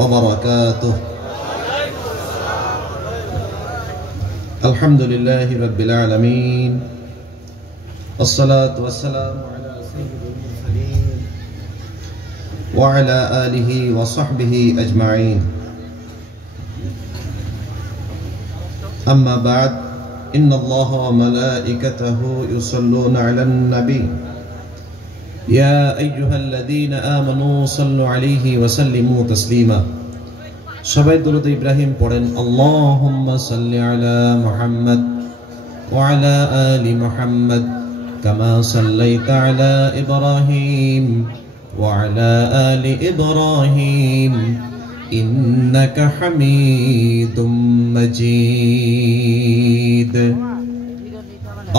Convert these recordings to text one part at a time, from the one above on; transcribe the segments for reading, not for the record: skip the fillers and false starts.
وبركاته. الحمد لله رب العالمين، والصلاة والسلام على سيد المرسلين وعلى آله وصحبه أجمعين. أما بعد، إن الله وملائكته يصلون على النبي يا أيها الذين آمنوا صلوا عليه وسلموا تسليما. সবাই দরুদ ইব্রাহিম পড়েন। আল্লাহুম্মা সাল্লি আলা মুহাম্মদ ওয়া আলা আলি মুহাম্মদ কামা সাল্লাইতা আলা ইব্রাহিম ওয়া আলা আলি ইব্রাহিম ইন্নাকা হামিদুম মাজিদ।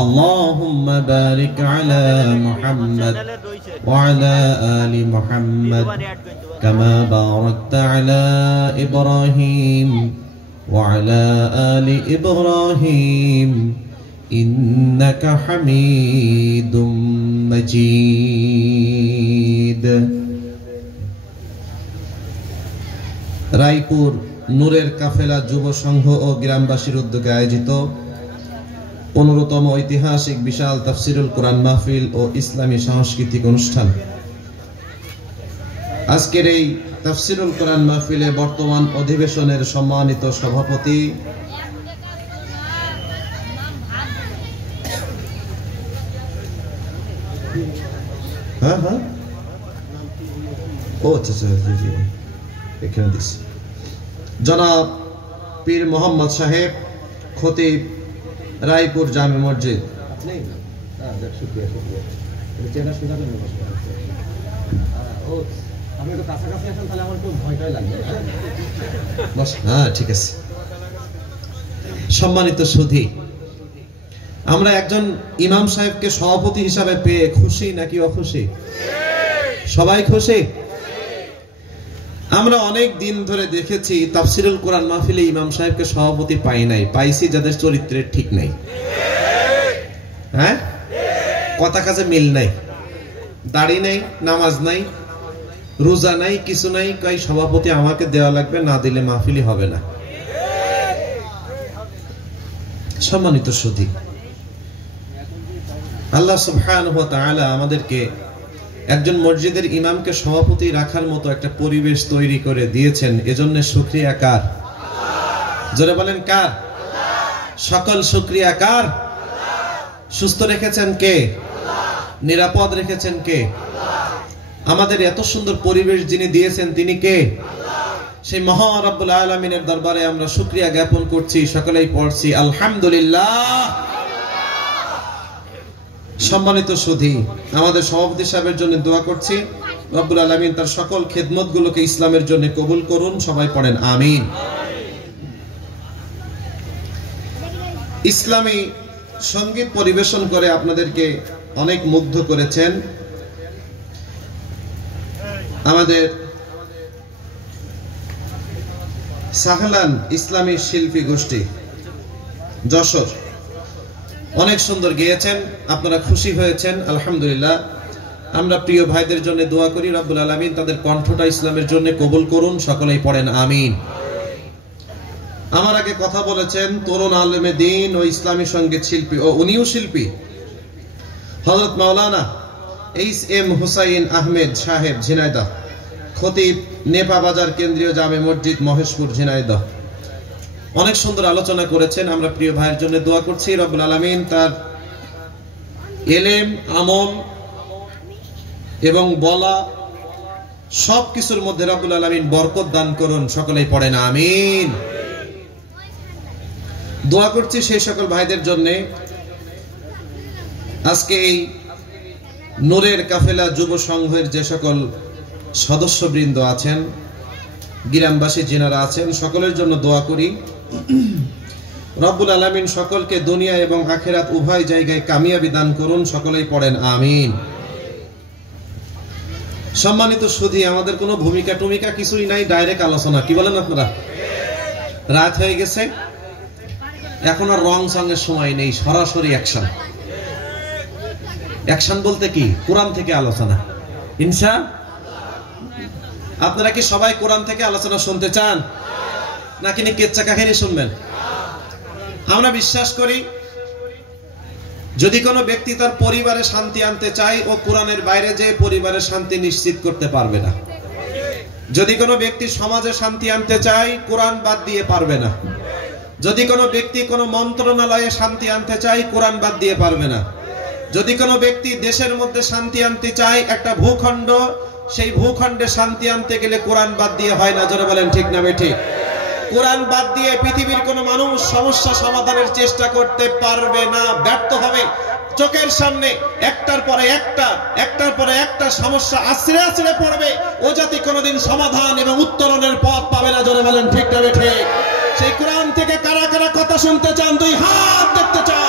اللهم بارك على محمد وعلى آل محمد كما باركت على إبراهيم وعلى آل إبراهيم إنك حميد مجيد। রায়পুর নূরের কাফেলা যুব সংঘ ও গ্রামবাসীর উদ্যোগে আয়োজিত 15তম ঐতিহাসিক বিশাল তাফসিরুল কোরআন মাহফিল ও ইসলামী সাংস্কৃতিক অনুষ্ঠান। আজকের এই তাফসিরুল কোরআন মাহফিলে বর্তমান অধিবেশনের সম্মানিত সভাপতি জনাব পীর মোহাম্মদ সাহেব, খতিব, রায়পুর জামে মসজিদ। ঠিক আছে। সম্মানিত সুধী, আমরা একজন ইমাম সাহেবকে সভাপতি হিসাবে পেয়ে খুশি নাকি অখুশি? সবাই খুশি? আমরা অনেক দিন ধরে দেখেছি তাফসিরুল কোরআন মাহফিলে ইমাম সাহেবকে সভাপতি পাই নাই, পাইছি যাদের চরিত্রের ঠিক নাই, হ্যাঁ, কথা কাজে মিল নাই, দাড়ি নাই, নামাজ নাই, রোজা নাই, কিছু নাই, কই সভাপতি আমাকে দেওয়া লাগবে, না দিলে মাহফিলই হবে না। সম্মানিত সুধী, আল্লাহ সুবহানাহু ওয়া তাআলা আমাদেরকে একজন মসজিদের ইমামকে সভাপতি রাখার মতো একটা পরিবেশ তৈরি করে দিয়েছেন। এজন্য শুকরিয়া কার? জোরে বলেন কার? সকল শুকরিয়া কার? সুস্থ রেখেছেন কে? নিরাপদ রেখেছেন কে? আমাদের এত সুন্দর পরিবেশ যিনি দিয়েছেন তিনি কে? সেই মহান রব্বুল আলামিনের দরবারে আমরা শুকরিয়া জ্ঞাপন করছি, সকলেই পড়ছি আলহামদুলিল্লাহ। সম্মানিত সুধী, আমাদের সভাপতি সাহেবের জন্য দোয়া করছি, রব্বুল আলামিন তার সকল খেদমতগুলোকে ইসলামের জন্য কবুল করুন। সবাই পড়েন আমিন। ইসলামী সঙ্গীত পরিবেশন করে আপনাদেরকে অনেক মুগ্ধ করেছেন আমাদের সাহলান ইসলামী শিল্পী গোষ্ঠী যশোর। অনেক সুন্দর গেয়েছেন, আপনারা খুশি হয়েছেন, আলহামদুলিল্লাহ। আমরা প্রিয় ভাইদের জন্য দোয়া করি, রব্বুল আলামিন তাদের কণ্ঠটা ইসলামের জন্য কবুল করুন। সকলেই পড়েন আমিন। আমার আগে কথা বলেছেন তরুণ আলেমে দ্বীন ও ইসলামী সঙ্গীত শিল্পী, ও উনিও শিল্পী, হযরত মাওলানা এইচ.এম. হুসাইন আহমেদ সাহেব, ঝিনাইদহ, খতিব, নেপা বাজার কেন্দ্রীয় জামে মসজিদ, মহেশপুর, ঝিনাইদহ। অনেক সুন্দর আলোচনা করেছেন। আমরা প্রিয় ভাইয়ের জন্য দোয়া করছি, রব্বুল আলামিন তার এলেম, আমল এবং বলা সবকিছুর মধ্যে রব্বুল আলামিন বরকত দান করুন। সকলেই পড়েন আমিন। দোয়া করছি সেই সকল ভাইদের জন্য আজকে এই নূরের কাফেলা যুব সংঘের যে সকল সদস্যবৃন্দ আছেন, গ্রামবাসী যিনারা আছেন, সকলের জন্য দোয়া করি, রব্বুল আলামিন সকলকে দুনিয়া এবং আখিরাত উভয় জায়গায় কামিয়াবি দান করুন। সকলেই পড়েন আমিন। সম্মানিত সুধী, আমাদের কোনো ভূমিকা টুমিকা কিছুই নাই, ডাইরেক্ট আলোচনা। কি বলেন আপনারা? রাত হয়ে গেছে, এখন আর রং সঙ্গের সময় নেই, সরাসরি অ্যাকশন। অ্যাকশন বলতে কি? কোরআন থেকে আলোচনা, ইনশাআল্লাহ। আপনারা কি সবাই কোরআন থেকে আলোচনা শুনতে চান, নাকি কেচ্চা কাহিনী শুনবেন? আমরা বিশ্বাস করি যদি কোনো ব্যক্তি তার পরিবারে শান্তি আনতে চায়, ও কোরআনের বাইরে যে পরিবারের শান্তি নিশ্চিত করতে পারবে না। যদি কোনো ব্যক্তি সমাজে শান্তি আনতে চায়, কোরআন বাদ দিয়ে পারবে না। যদি কোনো ব্যক্তি কোনো মন্ত্রণালয়ে শান্তি আনতে চায়, কোরআন বাদ দিয়ে পারবে না। যদি কোনো ব্যক্তি দেশের মধ্যে শান্তি আনতে চায়, একটা ভূখণ্ড, সেই ভূখণ্ডে শান্তি আনতে গেলে কোরআন বাদ দিয়ে হয় না। জোরে বলেন ঠিক না বেঠিক? কোরআন বাদ দিয়ে পৃথিবীর কোনো মানুষ সমস্যা সমাধানের চেষ্টা করতে পারবে না, ব্যর্থ হবে। চোখের সামনে একটার পরে একটা সমস্যা আছড়ে আছড়ে পড়বে, ও জাতি কোনোদিন সমাধান এবং উত্তরণের পথ পাবে না। জোরে বলেন ঠিক না বেঠিক? সেই কোরআন থেকে কারা কারা কথা শুনতে চান? দুই হাত দেখতে চান।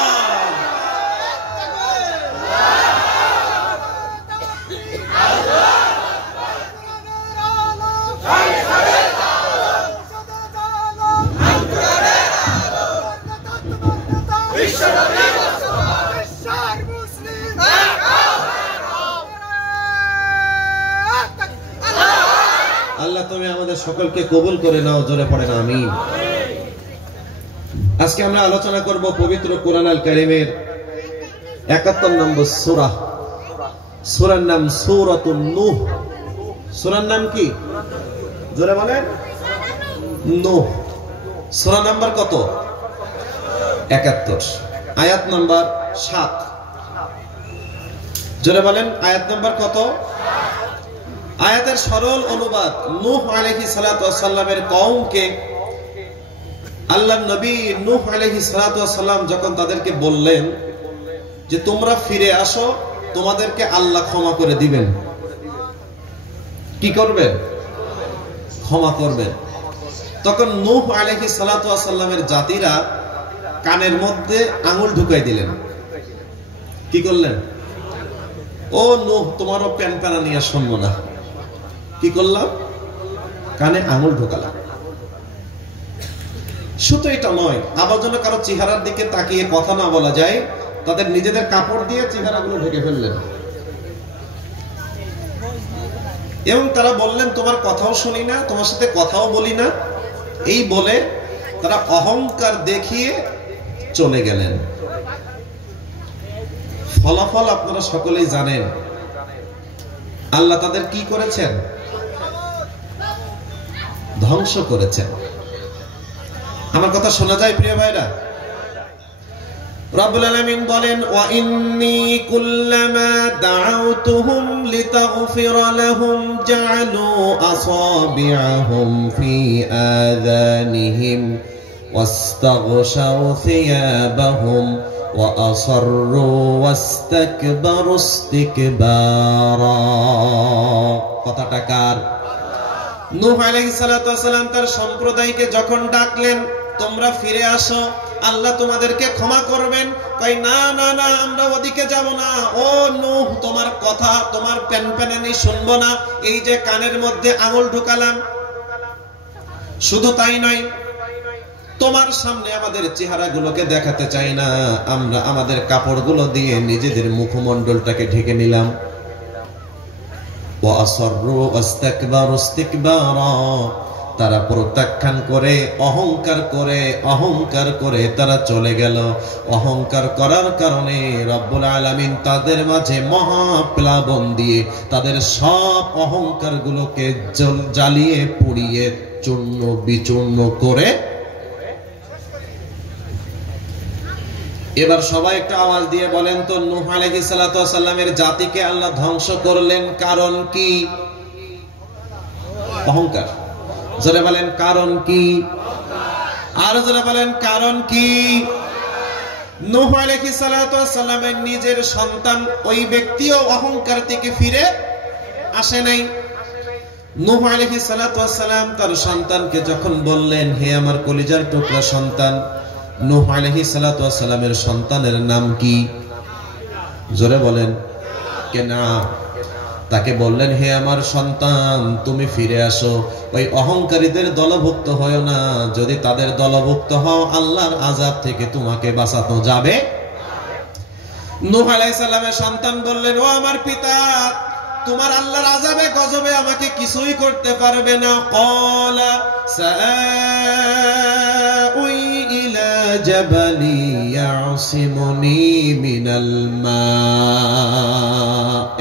আল্লাহ তুমি আমাদের সকলকে কবুল করে নাও। জোরে পড়েন আমিন। আজকে আমরা আলোচনা করব পবিত্র কোরআন আল কারীমের ৭১ নম্বর সূরা। সূরার নাম সূরাতুন নূহ। সূরার নাম কি? জোরে বলেন। নূহ। সূরা নাম্বার কত? ৭১। আয়াত নাম্বার ৭। জোরে বলেন আয়াত নাম্বার কত? আয়াতের সরল অনুবাদ, নূহ আলাইহিস সালাতু ওয়াস সালামের কওমকে আল্লাহর নবী নূহ আলাইহিস সালাতু ওয়াস সালাম যখন তাদেরকে বললেন যে তোমরা ফিরে আসো, তোমাদেরকে আল্লাহ ক্ষমা করে দিবেন। কি করবেন? ক্ষমা করবেন। তখন নূহ আলাইহিস সালাতু ওয়াস সালামের জাতিরা কানের মধ্যে আঙুল ঢুকাই দিলেন। কি করলেন? ও নূহ, তোমারও প্যানপ্যানা নিয়ে শুনবো না। কি করলাম? কানে আঙুল ঢোকালাম। শুধু এটা নয়, আবার যেন কারো চেহারার দিকে তাকিয়ে কথা না বলা যায়, তাদের নিজেদের কাপড় দিয়ে চেহারাগুলো ঢেকে ফেললেন এবং তারা বললেন তোমার কথাও শুনি না, তোমার সাথে কথাও বলি না। এই বলে তারা অহংকার দেখিয়ে চলে গেলেন। ফলাফল আপনারা সকলেই জানেন। আল্লাহ তাদের কি করেছেন? ধ্বংস করেছেন। আমার কথা শোনা যায় প্রিয় ভাইরা? রব্বুল আলামিন বলেন, ওয়া ইন্নী কুল্লামা দাউতুহুম লিতাগফিরা লাহুম জাআলু আসাবিআহুম ফি আযানিহিম ওয়াস্তাগশাউ থিয়াবাহুম ওয়া আসররু ওয়াস্তাকবারু ইস্তিকবারা। কথাটা কার? নূহ আলাইহিস সালাতু ওয়াস সালাম তার সম্প্রদায়কে যখন ডাকলেন তোমরা ফিরে আসো, আল্লাহ তোমাদেরকে ক্ষমা করবেন, কই না না না, আমরা ওদিকে যাব না। ও নূহ, তোমার কথা, তোমার প্যানপ্যানানি শুনবো না। এই যে কানের মধ্যে আঙুল ঢুকালাম, শুধু তাই নয়, তোমার সামনে আমাদের চেহারাগুলোকে দেখাতে চাই না, আমরা আমাদের কাপড়গুলো দিয়ে নিজেদের মুখমণ্ডলটাকে ঢেকে নিলাম। তারা প্রত্যাখ্যান করে, অহংকার করে তারা চলে গেল। অহংকার করার কারণে রব্বুল আলামিন তাদের মাঝে মহাপ্লাবন দিয়ে তাদের সব অহংকার গুলোকে জ্বালিয়ে পুড়িয়ে চূর্ণ বিচূর্ণ করে। এবার সবাই একটা আওয়াজ দিয়ে বলেন তো, নূহ আলাইহিস সালাতু ওয়াস সালামের জাতিকে আল্লাহ ধ্বংস করলেন কারণ কি? অহংকার। জোরে বলেন কারণ কি? আর জোরে বলেন কারণ কি? নূহ আলাইহিস সালাতু ওয়াস সালামের নিজের সন্তান ওই ব্যক্তিও অহংকার থেকে ফিরে আসে নাই। নূহ আলাইহিস সালাতু ওয়াস সালাম তার সন্তানকে যখন বললেন, হে আমার কলিজার টুকরা সন্তান, নূহ আলাইহিস সালাতু ওয়াস সালামের সন্তানের নাম কি? জোরে বলেন। কেনা তাকে বললেন, হে আমার সন্তান, তুমি ফিরে আসো, ওই অহংকারীদের দলভুক্ত হয় না। যদি তাদের দলভুক্ত হও, আল্লাহর আযাব থেকে তোমাকে বাঁচানো যাবে। নূহ আলাইহিস সালামের সন্তান বললেন, ও আমার পিতা, তোমার আল্লাহর আযাবে গজবে আমাকে কিছুই করতে পারবে না। ক্বালা সাআউই ইলা জাবালি ইয়াসিমুনি মিনাল মা।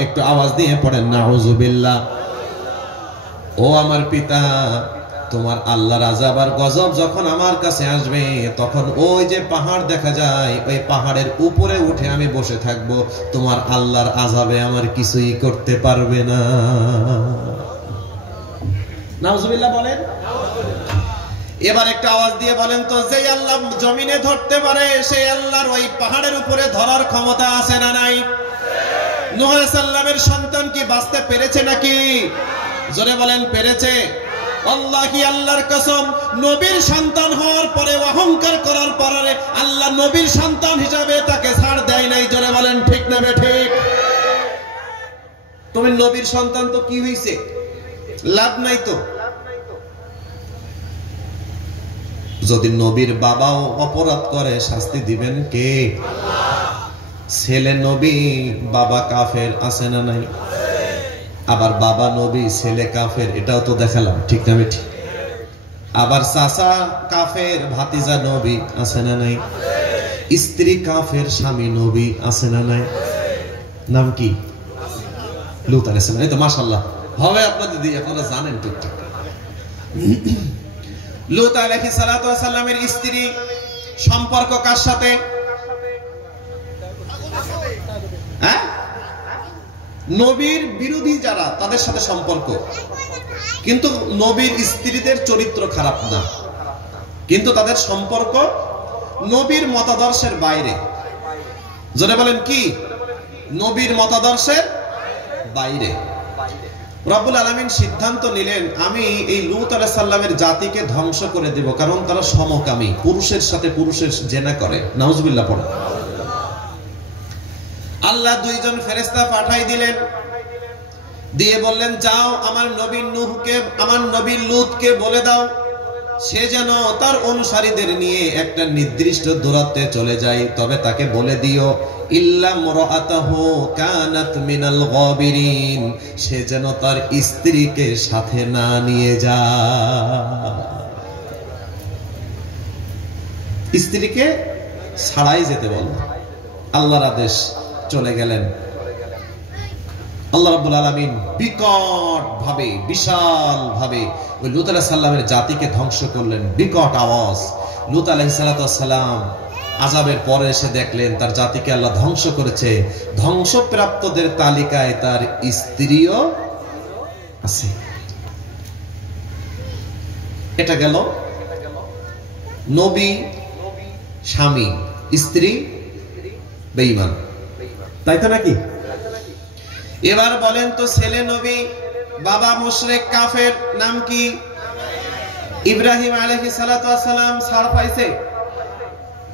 একটু আওয়াজ দিয়ে পড়েন নাউযুবিল্লাহ। ও আমার পিতা, তোমার আল্লাহর আযাব আর গজব যখন আমার কাছে আসবে তখন ওই যে পাহাড় দেখা যায় ওই পাহাড়ের উপরে উঠে আমি বসে থাকবো, তোমার আল্লাহর আযাবে আমার কিছুই করতে পারবে না। নাউযুবিল্লাহ বলেন। এবার একটা আওয়াজ দিয়ে বলেন তো, যে আল্লাহ জমিনে ধরতে পারে সেই আল্লাহর ওই পাহাড়ের উপরে ধরার ক্ষমতা আছে না নাই? নূহ আলাইহিস সালামের সন্তান কি বাঁচতে পেরেছে নাকি? জোরে বলেন পেরেছে। আল্লাহি আল্লাহর কসম, নবীর সন্তান হওয়ার পরে অহংকার করার পরে আল্লাহ নবীর সন্তান হিসাবে তাকে ছাড় দেয় নাই। জোরে বলেন ঠিক না ঠিক? তুমি নবীর সন্তান তো কি হইছে, লাভ নাই তো। যদি নবীর বাবাও অপরাধ করে শাস্তি দিবেন কে? ছেলে নবী বাবা কাফের, আছে না নাই? আবার বাবা নবী ছেলে কাফের, এটাও তো দেখালাম, ঠিক না ঠিক? আবার চাচা কাফের ভাতিজা নবী, আছে না নাই? স্ত্রী কাফের স্বামী নবী, আছে না নাই? নাম কি? লূত আলাইহিস সালাম। এই তো মাশাআল্লাহ হবে আপনাদের দিদি, আপনারা জানেন ঠিকঠাক। লূত আলাইহিস সালামের স্ত্রী সম্পর্ক কার সাথে? হ্যাঁ, নবীর বিরোধী যারা তাদের সাথে সম্পর্ক। কিন্তু নবীর স্ত্রীদের চরিত্র খারাপ না, কিন্তু তাদের সম্পর্ক নবীর মতাদর্শের বাইরে। জোরে বলেন কি? নবীর মতাদর্শের বাইরে। রব্বুল আলামিন সিদ্ধান্ত নিলেন, আমি এই লূত আলাইহিস সালামের জাতিকে ধ্বংস করে দেব, কারণ তারা সমকামী, পুরুষের সাথে পুরুষের জিনা করে। নাউযুবিল্লাহ পড়ে। আল্লাহ দুইজন ফেরেশতা পাঠাই দিলেন, দিয়ে বললেন, যাও আমার নবী নূহকে, আমার নবী লূতকে বলে দাও সে যেন তার অনুসারীদের নিয়ে একটা নির্দিষ্ট দূরত্বে চলে যায়, তবে তাকে বলে দিও ইল্লা মুরাআতাহু কানাত মিনাল গাবিরিন, সে যেন তার স্ত্রীকে সাথে না নিয়ে যায়। স্ত্রীকে ছাড়াই যেতে বল। আল্লাহর আদেশ, চলে গেলেন। আল্লাহ রাব্বুল আলামিন বিকট ভাবে, বিশাল ভাবে ওই লূত আলাইহিস সালামের জাতিকে ধ্বংস করলেন। বিকট আওয়াজ। লূত আলাইহিস সালাম আযাবের পরে এসে দেখলেন তার জাতিকে আল্লাহ ধ্বংস করেছে। ধ্বংসপ্রাপ্তদের তালিকায় তার স্ত্রীও আছে। এটা গেল নবী স্বামী, স্ত্রী বেঈমান, তাই তো নাকি? এবার বলেন তো, ছেলে নবী বাবা মুশরিক কাফের, নাম কি? ইব্রাহিম আলাইহিস সালাতু ওয়াস সালাম ছাড় পাইছে?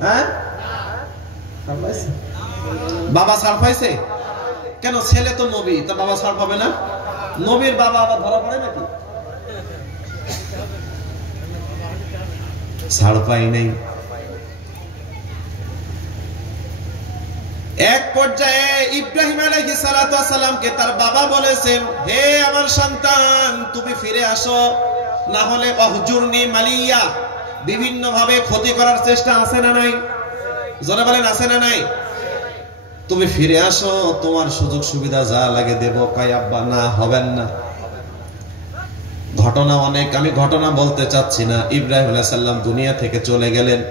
হ্যাঁ, বাবা ছাড় পাইছে কেন? ছেলে তো নবী, তা বাবা ছাড় পাবে না? নবীর বাবা আবার ধরা পড়ে নাকি? ছাড় পাই নাই। এক পর্যায়ে ইব্রাহিম আলাইহিস সালাতু ওয়াস সালামকে তার বাবা বলেছেন, হে আমার সন্তান, তুমি ফিরে আসো, না হলে অহজুরনি মালিয়া, বিভিন্ন ভাবে ক্ষতি করার চেষ্টা আছে না নাই? জোরে বলেন আছে না নাই? তুমি ফিরে আসো, তোমার সুযোগ সুবিধা যা লাগে দেব। কয় আব্বা না, হবেন না। ঘটনা অনেক, আমি ঘটনা বলতে চাচ্ছি না। ইব্রাহিম আলাইহিস সালাম দুনিয়া থেকে চলে গেলেন।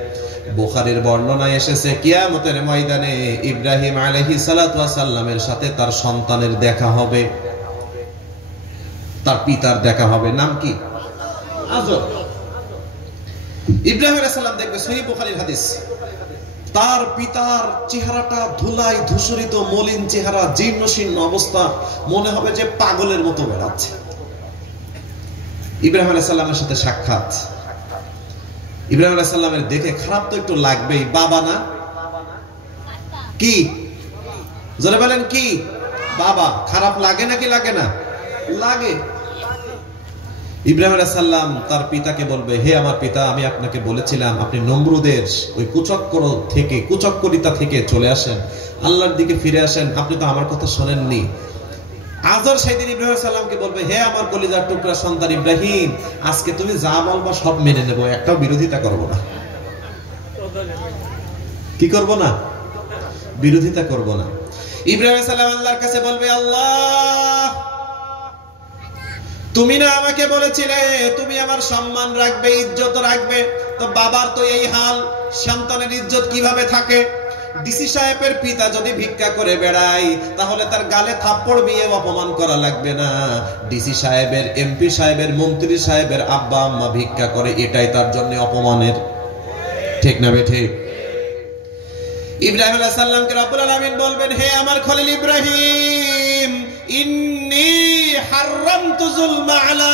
বুখারীর বর্ণনায় এসেছে, কিয়ামতের ময়দানে ইব্রাহিম আলাইহিস সালাতু ওয়াস সালামের সাথে তার সন্তানের দেখা হবে, তার পিতার দেখা হবে। নাম কি? আজর। ইব্রাহিম আলাইহিস সালাম দেখবে, সহিহ বুখারীর হাদিস, তার পিতার চেহারাটা ধুলায় ধূসরিত, মলিন চেহারা, জীর্ণশীর্ণ অবস্থা, মনে হবে যে পাগলের মতো বেড়াচ্ছে। ইব্রাহিম আলাইহিস সালামের সাথে সাক্ষাৎ। ইব্রাহিম আলাইহিস সালামের দেখে খারাপ তো একটু লাগবেই, বাবা না? কি জোরে বলেন কি? বাবা। খারাপ লাগে নাকি লাগে না? লাগে। ইব্রাহিম আলাইহিস সালাম তার পিতাকে বলবে, হে আমার পিতা, আমি আপনাকে বলেছিলাম আপনি নমরুদের ওই কুচক্করিতা থেকে চলে আসেন, আল্লাহর দিকে ফিরে আসেন। আপনি তো আমার কথা শোনেননি। আজর সেদিন ইব্রাহিম সালামকে বলবে, হে আমার কলিজার টুকরা সন্তান ইব্রাহিম, আজকে তুমি যা বলবা সব মেনে নেব, একটাও বিরোধিতা করব না। কি করব না? বিরোধিতা করব না। ইব্রাহিম সালাম আল্লাহর কাছে বলবে, আল্লাহ, তুমি না আমাকে বলেছিলে তুমি আমার সম্মান রাখবে, ইজ্জত রাখবে, তো বাবার তো এই হাল, সন্তানের ইজ্জত কিভাবে থাকে? ডিসি সাহেবের পিতা যদি ভিক্ষা করে বেড়ায় তাহলে তার গালে থাপ্পড় দিয়ে অপমান করা লাগবে না। ডিসি সাহেবের, এমপি সাহেবের, মন্ত্রী সাহেবের আব্বা আম্মা ভিক্ষা করে, এটাই তার জন্য অপমানের। ঠিক না বেঠিক? ইব্রাহিম আলাইহিস সালামকে রব্বুল আলামিন বলবেন, হে আমার খলিল ইব্রাহিম, ইন্নী হারামতু যুলমা আলা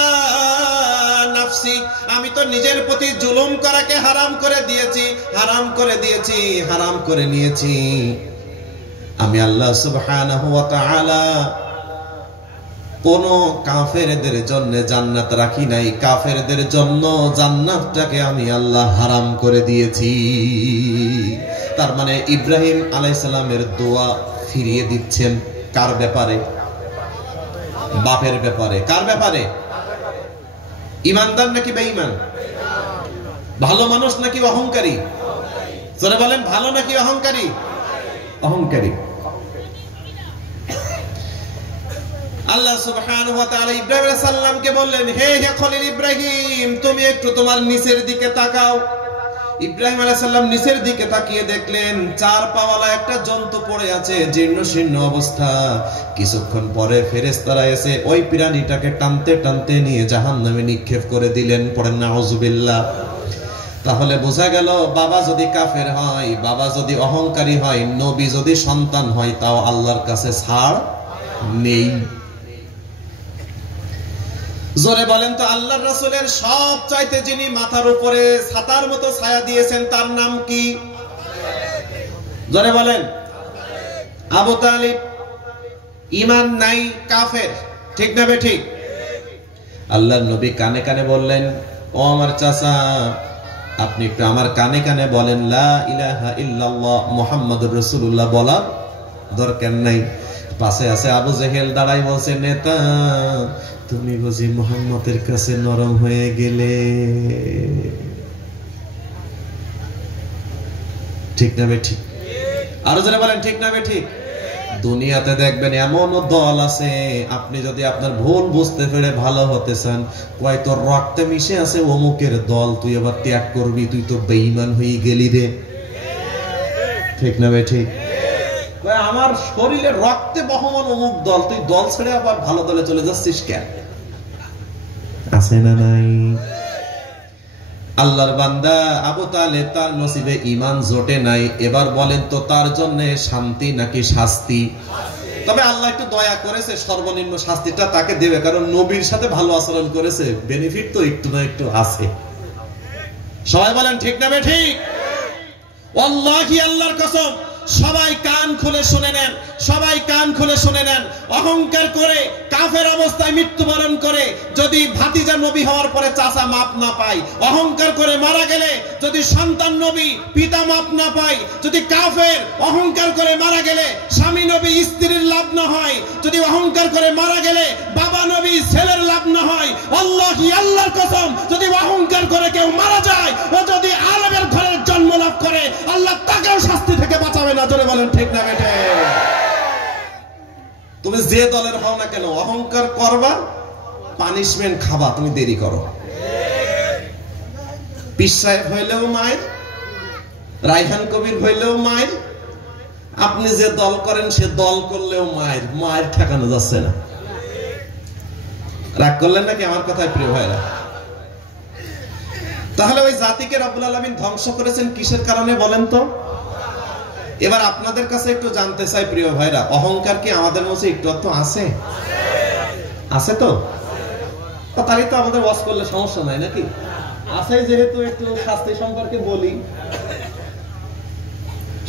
নাফসি, আমি তো নিজের প্রতি জুলুম করাকে হারাম করে দিয়েছি, হারাম করে দিয়েছি, হারাম করে নিয়েছি। আমি আল্লাহ সুবহানাহু ওয়া তাআলা কোন কাফেরদের জন্য জান্নাত রাখি নাই, কাফেরদের জন্য জান্নাতটাকে আমি আল্লাহ হারাম করে দিয়েছি। তার মানে ইব্রাহিম আলাইহিস সালামের দোয়া ফিরিয়ে দিচ্ছেন কার ব্যাপারে? বাপের ব্যাপারে। কার ব্যাপারে? ইমানদার নাকি বেঈমান? ভালো মানুষ নাকি অহংকারী? জোরে বলেন, ভালো নাকি অহংকারী? অহংকারী। আল্লাহ সুবহানাহু ওয়া তাআলা ইব্রাহিম আলাইহিস সালামকে বললেন, হে খলিল ইব্রাহিম, তুমি একটু তোমার নিচের দিকে তাকাও। ইব্রাহিম আলাইহিস সালাম নিচের দিকে তাকিয়ে দেখলেন চার পাওয়ালা একটা জন্তু পড়ে আছে, জীর্ণ শীর্ণ অবস্থা। কিছুক্ষণ পরে ফেরেশতারা এসে ওই প্রাণীটাকে টানতে টানতে নিয়ে জাহান্নামে নিক্ষেপ করে দিলেন। পড়েন নাউযুবিল্লাহ। তাহলে বোঝা গেল, বাবা যদি কাফের হয়, বাবা যদি অহংকারী হয়, নবী যদি সন্তান হয়, তাও আল্লাহর কাছে ছাড় নেই। জোরে বলেন তো, আল্লাহর রাসূলের সব চাইতে যিনি মাথার উপরে ছাতার মতো ছায়া দিয়েছেন তার নাম কি? জোরে বলেন। আবু তালিব ঈমান নাই, কাফের। ঠিক না বেঠিক? আল্লাহর নবী কানে কানে বললেন, ও আমার চাচা, আপনি একটু আমার কানে কানে বলেন লা ইলাহা ইল্লাল্লাহ মুহাম্মাদুর রাসূলুল্লাহ বলার দরকার নাই। পাশে আছে আবু জেহেল দাঁড়াই বলছে, নেতা তুমি বুঝি মুহাম্মাদের কাছে নরম হয়ে গেলে। ঠিক না বেঠিক? আরো যারা বলেন ঠিক না বেঠিক? দুনিয়াতে দেখবেন এমন দল আছে, আপনি যদি আপনার ভুল বুঝতে পেরে ভালো হতে চান, কয় তোর রক্তে মিশে আছে অমুকের দল, তুই এবার ত্যাগ করবি, তুই তো বেঈমান হয়ে গেলি রে। ঠিক না বেঠিক? আমার শরীরে রক্তে বহমান অমুক দল, তুই দল ছেড়ে আবার ভালো দলে চলে যাচ্ছিস কেন? আছে না নাই? আল্লাহর বান্দা আবু তালেব, তার নসিবে ঈমান জোটে নাই। এবার বলেন তো, তার জন্য শান্তি নাকি শাস্তি? তবে আল্লাহ একটু দয়া করেছে, সর্বনিম্ন শাস্তিটা তাকে দেবে, কারণ নবীর সাথে ভালো আচরণ করেছে, বেনিফিট তো একটু না একটু আছে। সবাই বলেন ঠিক না বেঠিক? ওয়াল্লাহি আল্লাহর কসম, সবাই কান খুলে শুনে নেন, সবাই কান খুলে শুনে নেন। অহংকার করে কাফের অবস্থায় মৃত্যুবরণ করে যদি ভাতিজা নবী হওয়ার পরে চাচা মাপ না পায়, অহংকার করে মারা গেলে যদি সন্তান নবী পিতা মাপ না পায়, যদি কাফের অহংকার করে মারা গেলে স্বামী নবী স্ত্রীর লাভ না হয়, যদি অহংকার করে মারা গেলে বাবা নবী ছেলের লাভ না হয়, আল্লাহি আল্লাহর কসম, যদি অহংকার করে কেউ মারা যায়, ও যদি আলেমের ঘরের জন্ম লাভ করে, আল্লাহ তাকেও শাস্তি থেকে বাঁচাবে না। জোরে বলেন ঠিক না বেঠে? তুমি যে দলের হও না কেন, অহংকার করবা, পানিশমেন্ট খাবা, তুমি দেরি করো। পীর সাহেব হইলেও মায়ের, রায়হান কবির হইলেও মায়ের, আপনি যে দল করেন সে দল করলেও মায়ের, মায়ের ঠেকানো যাচ্ছে না। রাগ করলেন নাকি আমার কথায় প্রিয় ভাইরা? তাহলে ওই জাতিকে রব্বুল আলামিন ধ্বংস করেছেন কিসের কারণে বলেন তো? এবার আপনাদের কাছে একটু জানতে চাই প্রিয় ভাইরা, অহংকার কি আমাদের মধ্যে একটু একটু আছে? আছে তো? তাই তো আমাদের ওয়াজ করলে সমস্যা নাই নাকি? আছে, যেহেতু একটু শাস্তি সম্পর্কে বলি।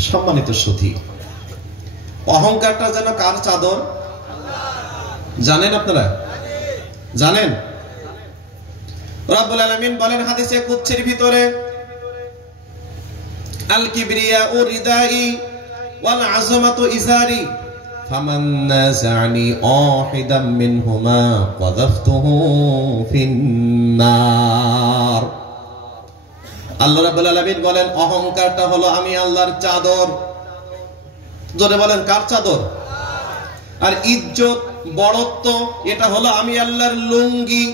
সম্মানিত সুধী, অহংকারটা যেন কার চাদর জানেন আপনারা? জানেন? রব্বুল আলামিন বলেন হাদিসে কুদসির ভিতরে, আল কিবরিয়া ও রিদাই ওয়াল আযমাতু ইজারি ফামান নাযানি ওয়াহিদাম মিনহুমা কাযাফতুহু ফিন্নার। আল্লাহ রাব্বুল আলামিন বলেন অহংকারটা হলো আমি আল্লাহর চাদর। জোরে বলেন কার চাদর? আর ইজ্জত বড়ত্ব এটা হলো আমি আল্লাহর লুঙ্গি।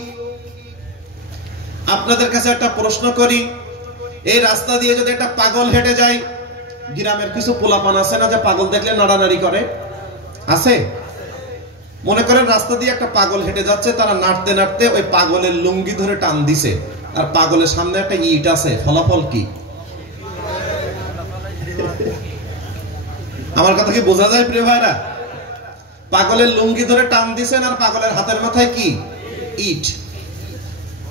আপনাদের কাছে একটা প্রশ্ন করি, এই রাস্তা দিয়ে যদি একটা পাগল হেঁটে যায়, গ্রামের কিছু পোলাপান আছে না যে পাগল দেখলে নাড়ানাড়ি করে? আছে? মনে করেন রাস্তা দিয়ে একটা পাগল হেঁটে যাচ্ছে, তারা নাড়তে নাড়তে ওই পাগলের লুঙ্গি ধরে টান দিছে, আর পাগলের সামনে একটা ইট আছে, ফলাফল কি? আমার কথা কি বোঝা যায় প্রিয় ভাইরা? পাগলের লুঙ্গি ধরে টান দিছেন আর পাগলের হাতের মাথায় কি? ইট।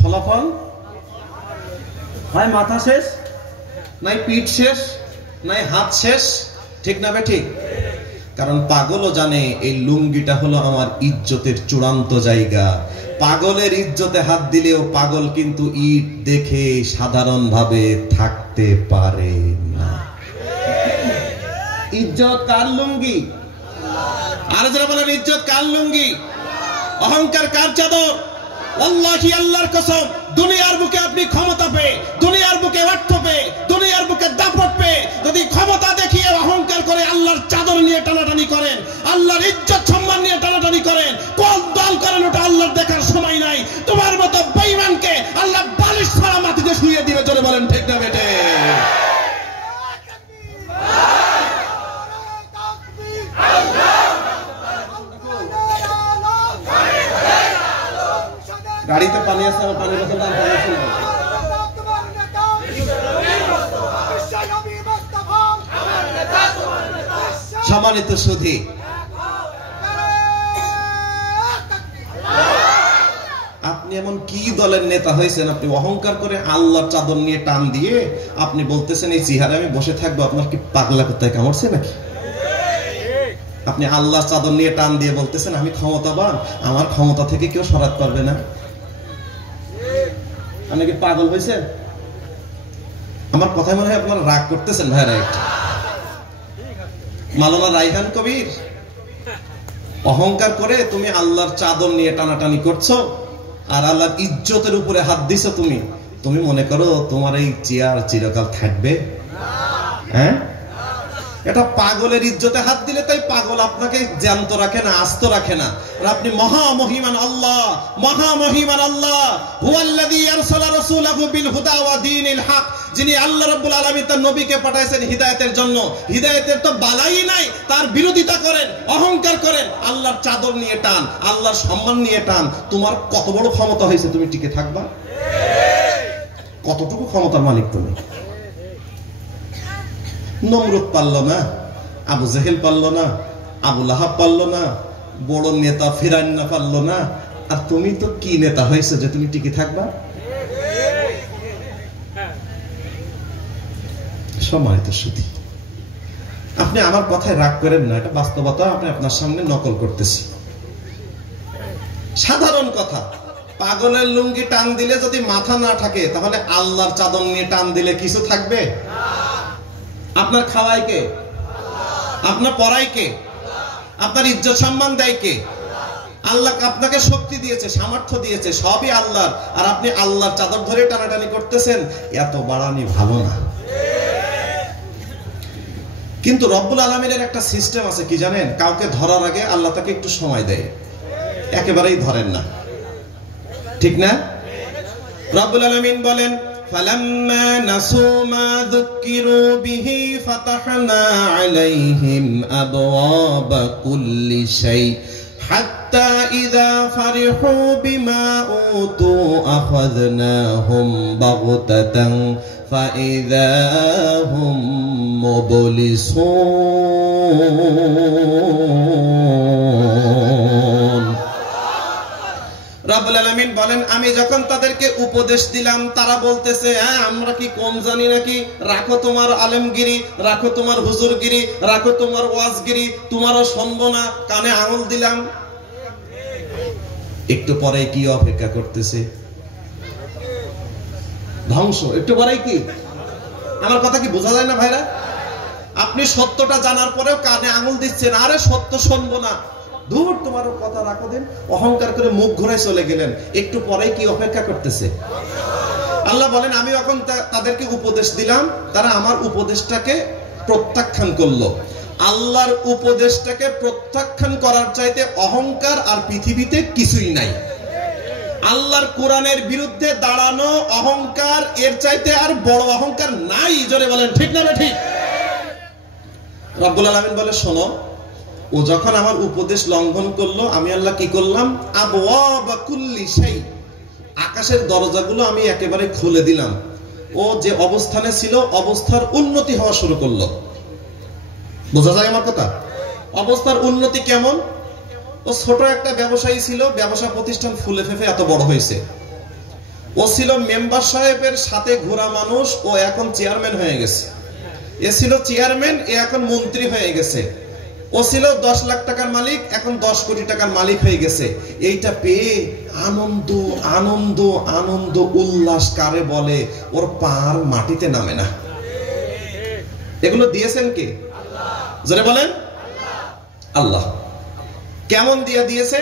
ফলাফল হয় মাথা শেষ, নাই পিঠ শেষ, নাই হাত শেষ। ঠিক না ঠিক? কারণ পাগলও জানে এই লুঙ্গিটা হলো আমার ইজ্জতের চূড়ান্ত জায়গা। পাগলের ইজ্জতে হাত দিলেও পাগল কিন্তু ইট দেখে সাধারণভাবে থাকতে পারে না। ইজ্জত কার লুঙ্গি? আর যারা বলেন ইজ্জত কার লুঙ্গি? অহংকার কার চাদর? আল্লাহি আল্লাহর কসম, দুনিয়ার বুকে আপনি ক্ষমতা পেয়ে, দুনিয়ার বুকে অর্থ পেয়ে, দুনিয়ার বুকে দাপট পেয়ে যদি ক্ষমতা দেখিয়ে অহংকার করে আল্লাহর চাদর নিয়ে টানাটানি করেন, আল্লাহর ইজ্জত সম্মান নিয়ে টানাটানি করেন, কোন দল করেন ওটা আল্লাহর দেখার সময় নাই। তোমার মতো বেঈমানকে আল্লাহ বালিশ ছাড়া মাটিতে শুইয়ে দিবে। জোরে বলেন ঠিক না বেটে? গাড়িতে পানি আছে, আমার পানির বোতল দাও। সম্মানিত সুধী, আপনি এমন কি দলের নেতা হয়েছেন, আপনি অহংকার করে আল্লাহর চাদর নিয়ে টান দিয়ে আপনি বলতেছেন এই চেহারা আমি বসে থাকবো? আপনার কি পাগলা কোথায় কামড়ছে নাকি? আপনি আল্লাহর চাদর নিয়ে টান দিয়ে বলতেছেন আমি ক্ষমতাবান, আমার ক্ষমতা থেকে কেউ সরাতে পারবে না। আপনি কি পাগল হয়েছেন? আমার কথায় মনে হয় আপনারা রাগ করতেছেন ভাইরা। একটা মাওলানা রায়হান কবির, অহংকার করে তুমি আল্লাহর চাদর নিয়ে টানাটানি করছো আর আল্লাহর ইজ্জতের উপরে হাত দিছো। তুমি মনে করো তোমার এই চেয়ার চিরকাল থাকবে? হ্যাঁ, এটা পাগলের ইজ্জতে হাত দিলে তাই পাগল আপনাকে জ্যান্ত রাখে না, আস্ত রাখে না। আর আপনি মহামহিমান আল্লাহ, মহামহিমান আল্লাহ, হুয়াল্লাযী আরসালা রাসূলাহু বিল হুদা ওয়া দীনিল হক, যিনি আল্লাহ রাব্বুল আলামিন তার নবীকে পাঠাইছেন হিদায়াতের জন্য। হিদায়াতের তো বালাই নাই, তার বিরোধিতা করেন, অহংকার করেন, আল্লাহর চাদর নিয়ে টান, আল্লাহর সম্মান নিয়ে টান। তোমার কত বড় ক্ষমতা হয়েছে, তুমি টিকে থাকবা? কতটুকু ক্ষমতার মালিক তুমি? নমরুদ পারল না, আবু জেহেল পারল না, আবু লাহাব পারল না, বড় নেতা ফিরাউন পারল না, আর তুমি তো কি নেতা হয়েছে যে তুমি টিকে থাকবা? সম্মানিত সুধী, আপনি আমার কথায় রাগ করেন না, এটা বাস্তবতা, আমি আপনার সামনে নকল করতেছি। সাধারণ কথা, পাগলের লুঙ্গি টান দিলে যদি মাথা না থাকে, তাহলে আল্লাহর চাদর নিয়ে টান দিলে কিছু থাকবে? আপনার খাওয়াই কে? আপনার পড়াই কে? আপনার ইজ্জত সম্মান দেয় কে? আল্লাহ আপনাকে শক্তি দিয়েছে, সামর্থ্য দিয়েছে, সবই আল্লাহর, আর আপনি আল্লাহর চাদর ধরে টানাটানি করতেছেন। এত বাড়ানি ভালো না। কিন্তু রব্বুল আলামিনের একটা সিস্টেম আছে, কি জানেন? কাউকে ধরার আগে আল্লাহ তাকে একটু সময় দেয়, একেবারেই ধরেন না। ঠিক না? রব্বুল আলামিন বলেন فَلَمَّا نَسُوا مَا ذُكِّرُوا بِهِ فَتَحْنَا عَلَيْهِمْ أَبْوَابَ كُلِّ شَيْءٍ حَتَّى إِذَا فَرِحُوا بِمَا أُوتُوا أَخَذْنَاهُمْ بَغْتَةً فَإِذَا هُمْ مُبْلِسُونَ। রব্বুল আলামিন বলেন আমি যখন তাদেরকে উপদেশ দিলাম, তারা বলতেছে হ্যাঁ আমরা কি কম জানি নাকি? রাখো তোমার আলেমগিরি, রাখো তোমার হুজুরগিরি, রাখো তোমার ওয়াজগিরি, তোমারও শুনবো না, কানে আঙুল দিলাম। একটু পরে কি অপেক্ষা করতেছে? ধ্বংস। একটু পরে কি? আমার কথা কি বোঝা যায় না ভাইরা? আপনি সত্যটা জানার পরেও কানে আঙুল দিচ্ছেন, আরে সত্য শুনবো না, দূর তোমার কথা রাখো দিন, অহংকার করে মুখ ঘুরে চলে গেলেন। একটু পরেই কি অপেক্ষা করতেছে? আল্লাহ বলেন আমি এখন তাদেরকে উপদেশ দিলাম, তারা আমার উপদেশটাকে প্রত্যাখ্যান করলো। আল্লাহর উপদেশটাকে প্রত্যাখ্যান করার চাইতে অহংকার আর পৃথিবীতে কিছুই নাই। আল্লাহর কোরআনের বিরুদ্ধে দাঁড়ানো অহংকার, এর চাইতে আর বড় অহংকার নাই। জোরে বলেন ঠিক না ঠিক? রব্বুল আলামিন বলে শোনো, ও যখন আমার উপদেশ লঙ্ঘন করলো, আমি আল্লাহ কি করলাম? আবওয়াবা কুল্লি শাই, আকাশের দরজাগুলো আমি একেবারে খুলে দিলাম। ও যে অবস্থানে ছিল অবস্থার উন্নতি হওয়া শুরু করলো। বোঝা যায় আমার কথা? অবস্থার উন্নতি কেমন? ও ছোট একটা ব্যবসায়ী ছিল, ব্যবসা প্রতিষ্ঠান ফুলে ফেঁপে এত বড় হয়েছে। ও ছিল মেম্বার সাহেবের সাথে ঘোরা মানুষ, ও এখন চেয়ারম্যান হয়ে গেছে। এ ছিল চেয়ারম্যান, এ এখন মন্ত্রী হয়ে গেছে। ও ছিল 10 লাখ টাকার মালিক, এখন 10 কোটি টাকার মালিক হয়ে গেছে। এইটা পেয়ে আনন্দ আনন্দ আনন্দ উল্লাস কারে বলে? ওর পার মাটিতে নামে না। এগুলো দিয়েছেন কে? জোরে বলেন আল্লাহ। কেমন দিয়েছে?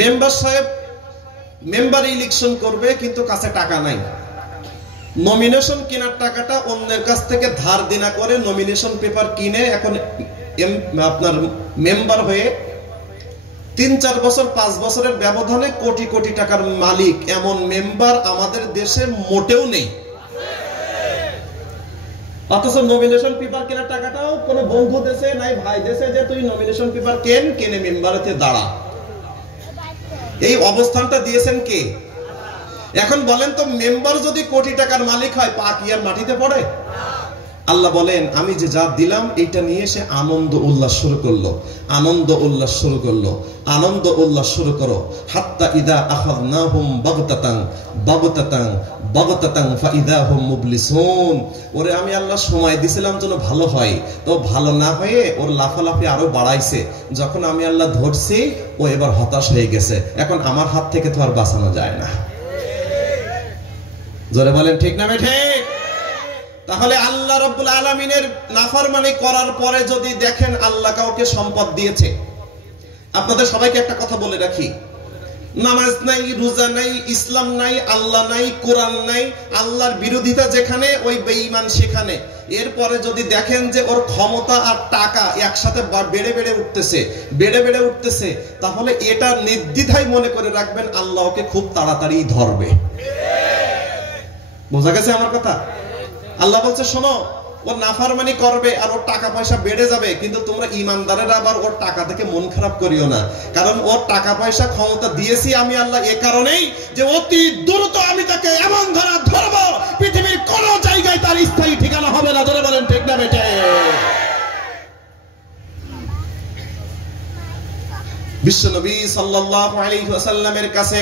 মেম্বার সাহেব মেম্বার ইলেকশন করবে, কিন্তু কাছে টাকা নাই। নমিনেশন কেনার টাকাটা অন্যের কাছ থেকে ধার দেনা করে নমিনেশন পেপার কিনে এখন আপনার মেম্বার হয়ে 3-4 বছর 5 বছরের ব্যবধানে কোটি কোটি টাকার মালিক। এমন মেম্বার আমাদের দেশে মোটেও নেই। অথচ নমিনেশন পেপার কেনার টাকাটাও কোনো বন্ধু দেশে নাই, ভাই দেশে, যে তুই নমিনেশন পেপার কিনে মেম্বারেতে দাঁড়া। এই অবস্থানটা দিয়েছেন কে? এখন বলেন তো, মেম্বার যদি কোটি টাকার মালিক হয়, পা কি আর মাটিতে পড়ে? আল্লাহ বলেন আমি যে যা দিলাম এটা নিয়ে সে আনন্দ উল্লাস শুরু করলো, আনন্দ উল্লাস শুরু করলো, আনন্দ উল্লাস শুরু করো। হাত্তা ইদা আখাযনাহুম বাগতাতান বাগতাতান বাগতাতান ফাইদাহুম মুবলিসুন। ওরে আমি আল্লাহ সময় দিছিলাম যেন ভালো হয়, তো ভালো না হয়ে ওর লাফালাফি আরো বাড়াইছে। যখন আমি আল্লাহ ধরছি, ও এবার হতাশ হয়ে গেছে। এখন আমার হাত থেকে তো আর বাঁচানো যায় না। জোরে বলেন ঠিক না ঠিক? তাহলে আল্লাহ রাব্বুল আলামিনের নাফরমানি করার পরে যদি দেখেন আল্লাহ কাউকে সম্পদ দিয়েছে, আপনাদের সবাইকে একটা কথা বলে রাখি, নামাজ নাই, রোজা নাই, ইসলাম নাই, আল্লাহ নাই, কোরআন নাই, আল্লাহর বিরোধিতা যেখানে ওই বেঈমান সেখানে। এরপরে যদি দেখেন যে ওর ক্ষমতা আর টাকা একসাথে বেড়ে বেড়ে উঠতেছে, তাহলে এটা নির্দ্বিধায় মনে করে রাখবেন আল্লাহ ওকে খুব তাড়াতাড়ি ধরবে। বোঝা গেছে আমার কথা? আল্লাহ বলছে শোনো, ও নাফরমানি করবে আর ওর টাকা পয়সা বেড়ে যাবে, কিন্তু তোমরা ইমানদারেরা আবার ওর টাকা থেকে মন খারাপ করিও না। কারণ ওর টাকা পয়সা ক্ষমতা দিয়েছি আমি আল্লাহ এ কারণেই যে অতি দ্রুত আমি তাকে এমন ধরব, পৃথিবীর কোন জায়গায় তার স্থায়ী ঠিকানা হবে না। ধরে বলেন ঠিক না বেটে? বিশ্বনবী সাল্লাল্লাহু আলাইহি ওয়াসাল্লামের কাছে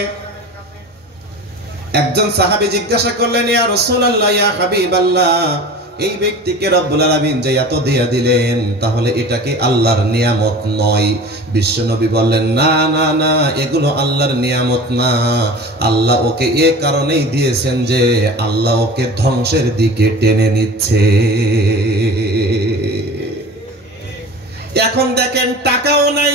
একজন সাহাবী জিজ্ঞাসা করলেন, ইয়া রাসূলুল্লাহ, ইয়া হাবিবাল্লাহ, এই ব্যক্তিকে রব্বুল আলামিন যে এত দিয়া দিলেন, তাহলে এটা কি আল্লাহর নিয়ামত নয়? বিশ্বনবী বললেন, না না না, এগুলো আল্লাহর নিয়ামত না। আল্লাহ ওকে এ কারণেই দিয়েছেন যে আল্লাহ ওকে ধ্বংসের দিকে টেনে নিচ্ছে। এখন দেখেন, টাকাও নাই,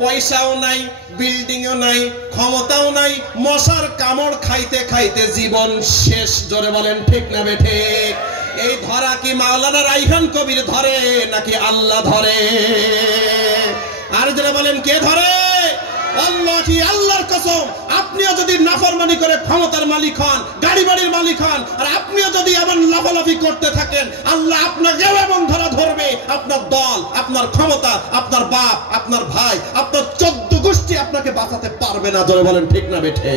পয়সাও নাই, বিল্ডিংও নাই, ক্ষমতাও নাই, মশার কামড় খাইতে খাইতে জীবন শেষ। জোরে বলেন ঠিক না ঠিক? এই ধরা কি মাওলানা রাইহান কবির ধরে নাকি আল্লাহ ধরে? আর যারা বলেন কে ধরে? আল্লাহ। কি আল্লাহর কসম, আপনিও যদি নাফরমানি করে ক্ষমতার মালিক হন, গাড়ি বাড়ির মালিক হন, আর আপনিও যদি এমন লাফালাফি করতে থাকেন, আল্লাহ আপনাকেও এমন ধরবে। আপনার দল, আপনার ক্ষমতা, আপনার বাপ, আপনার ভাই, আপনার 14 গোষ্ঠী আপনাকে বাঁচাতে পারবে না। জোরে বলেন ঠিক না বেঠে?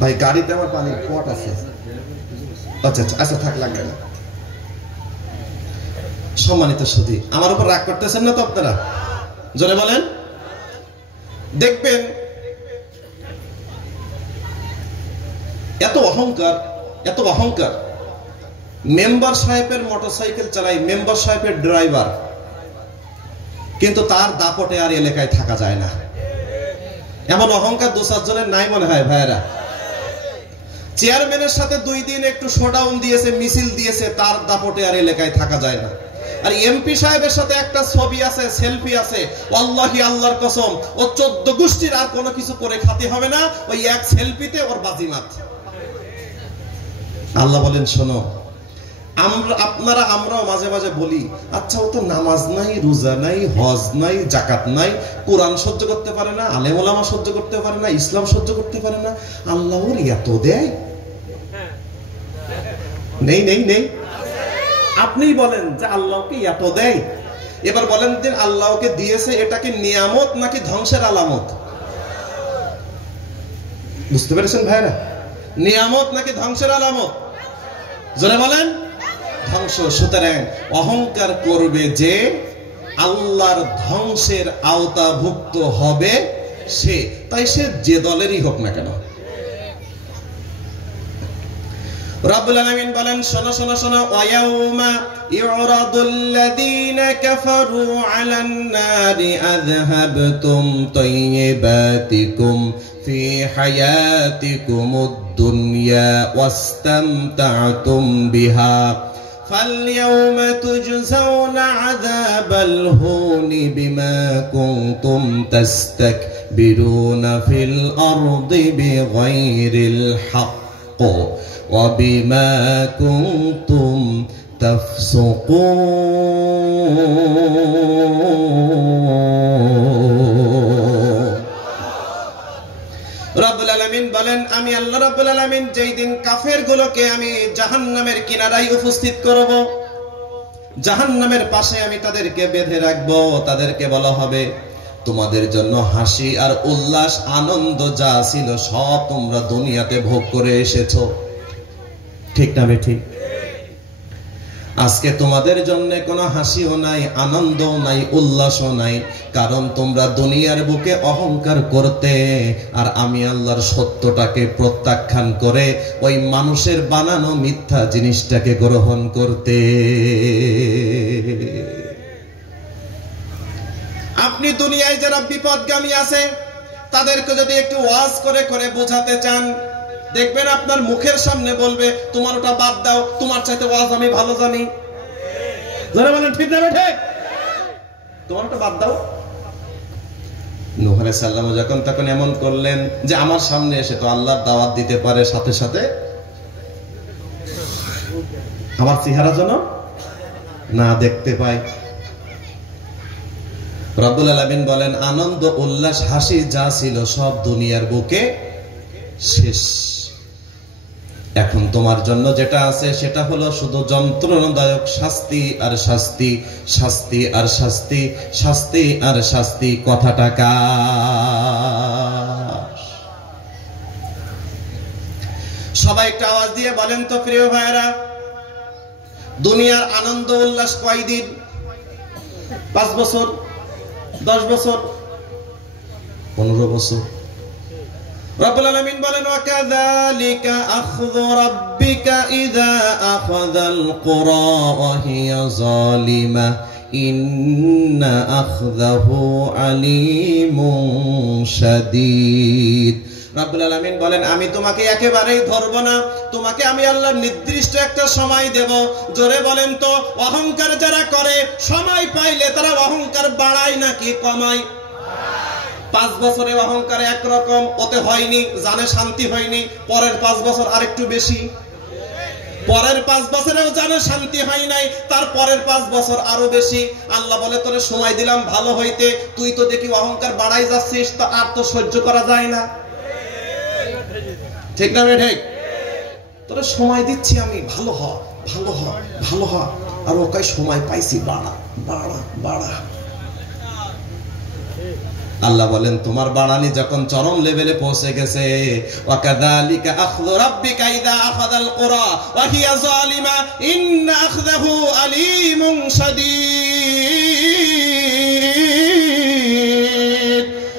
ভাই গাড়িতে আমার পানির পট আছে। আচ্ছা আচ্ছা আচ্ছা, থাক, লাগবে না। সম্মানিত সুধী, আমার উপর রাগ করতেছেন না তো আপনারা? জোরে বলেন। দেখবেন এত অহংকার। মেম্বার সাহেবের মোটরসাইকেল চালায়, মেম্বার সাহেবের ড্রাইভার, কিন্তু তার দাপটে আর এলাকায় থাকা যায় না। এমন অহংকার 2-4 জনের নাই মনে হয় ভাইয়েরা? চেয়ারম্যানের সাথে 2 দিন একটু শোডাউন দিয়েছে, মিছিল দিয়েছে, তার দাপটে আর এলাকায় থাকা যায় না। আর এমপি সাহেবের সাথে একটা ছবি আছে, সেলফি আছে, আল্লাহি আল্লাহর কসম ও 14 গোষ্ঠীর আর কোনো কিছু করে খাতে হবে না, ওই এক সেলফিতে ওর বাজিমাত। আল্লাহ বলেন শোনো, আমরাও মাঝে মাঝে বলি, আচ্ছা ও তো নামাজ নাই, রোজা নাই, হজ নাই, জাকাত নাই, কোরআন সহ্য করতে পারে না, আলেম ওলামা সহ্য করতে পারে না, ইসলাম সহ্য করতে পারে না, আল্লাহ ওর এত দেয়? নেই নেই নেই। আপনিই বলেন যে আল্লাহকে এত দেয়। এবার বলেন যে আল্লাহকে দিয়েছে, এটা কি নিয়ামত নাকি ধ্বংসের আলামত? বুঝতে পেরেছেন ভাইরা? নিয়ামত নাকি ধ্বংসের আলামত? জোরে বলেন ধ্বংস। সুতরাং অহংকার করবে যে আল্লাহর ধ্বংসের আওতাভুক্ত হবে সে, তাই সে যে দলেরই হোক না কেন। রব্বুল আলামিন বলেন শোনো শোনো শোনো, ওয়ায়াউমা ইউরাদুল্লাযীনা কাফারু আলান নারি আযহাবতুম তাইয়্যিবাতিকুম ফি হায়াতিকুমুদ দুনিয়া ওয়াস্তামতা'তুম বিহা ফালইয়াউমা তুজজাউনা আযাবাল হুনি বিমা কুনতুম তাস্তাকবিরুনা ফিল আরদি বিগাইরিল হক وبما كنتم تفسقون। রব্বুল আলামিন বলেন আমি আল্লাহ রব্বুল আলামিন যেই দিন কাফেরগুলোকে আমি জাহান্নামের কিনারায় উপস্থিত করব, জাহান্নামের পাশে আমি তাদেরকে বেঁধে রাখব, তাদেরকে বলা হবে তোমাদের জন্য হাসি আর উল্লাস আনন্দ যা ছিল সব তোমরা দুনিয়াতে ভোগ করে এসেছো, ঠিক না ঠিক? আজকে তোমাদের জন্য কোনো হাসিও নাই, আনন্দও নাই, উল্লাসও নাই, কারণ তোমরা দুনিয়ার বুকে অহংকার করতে আর আমি আল্লাহর সত্যটাকে প্রত্যাখ্যান করে ওই মানুষের বানানো মিথ্যা জিনিসটাকে গ্রহণ করতে। আপনি দুনিয়ায় যারা বিপদগামী আছে তাদেরকে যদি একটু ওয়াজ করে করে বোঝাতে চান, দেখবেন আপনার মুখের সামনে বলবে তোমার ওটা বাদ দাও, তোমার চাইতে ওয়াজ আমি ভালো জানি। যারা বলেন ঠিক না ঠিক? তোমার ওটা বাদ দাও। নূহ আলাইহিস সালাম যখন তখন এমন করলেন যে আমার সামনে এসে তো আল্লাহর দাওয়াত দিতে পারে, সাথে সাথে আমার চেহারা যেন না দেখতে পায়। রব্বুল আলামিন বলেন আনন্দ উল্লাস হাসি যা ছিল সব দুনিয়ার বুকে শেষ। এখন তোমার জন্য যেটা আছে সেটা হলো শুধু যন্ত্রণাদায়ক শাস্তি আর শাস্তি, শাস্তি আর শাস্তি, শাস্তি আর শাস্তি। কথাটা কার? সবাই একটা আওয়াজ দিয়ে বলেন তো প্রিয় ভাইরা, দুনিয়ার আনন্দ উল্লাস কয়দিন? 5 বছর, 10 বছর, 15 বছর। রব্বুল আলামিন বলেন ওয়াকাযালিকা আখযু রাব্বিকা ইযা আখাযাল কুরা ওয়া হিয়া যালিমা ইন্না আখযাহু আলীমুন শাদীদ। রব্বুল আলামিন বলেন আমি তোমাকে একেবারেই ধরব না, তোমাকে আমি আল্লাহর নির্দিষ্ট একটা সময় দেব। জোরে বলেন তো অহংকার যারা করে সময় পাইলে তারা অহংকার বাড়ায় নাকি কমায়? 5 বছরে অহংকার একরকম, ওতে হয়নি, জানে শান্তি হয়নি, পরের 5 বছর আরেকটু বেশি, পরের 5 বছরেও জানে শান্তি হয় নাই, তার পরের 5 বছর আরো বেশি। আল্লাহ বলে তোরে সময় দিলাম ভালো হইতে, তুই তো দেখি অহংকার বাড়াই যাচ্ছিস, তা আর তো সহ্য করা যায় না, ঠিক না ঠিক? তোরে সময় দিচ্ছি আমি, ভালো হ ভালো হ ভালো হ, আর ওকে সময় পাইছি বাড়া বাড়া বাড়া। আল্লাহ বলেন তোমার বাড়ানি যখন চরম লেভেলে পৌঁছে গেছে, ওয়াকাযালিকা আখযু রাব্বিকা ইযা আখাযাল কুরা ওয়া হিয়া যালিমা ইন্না আখযাহু আলীমুন শাদীদ।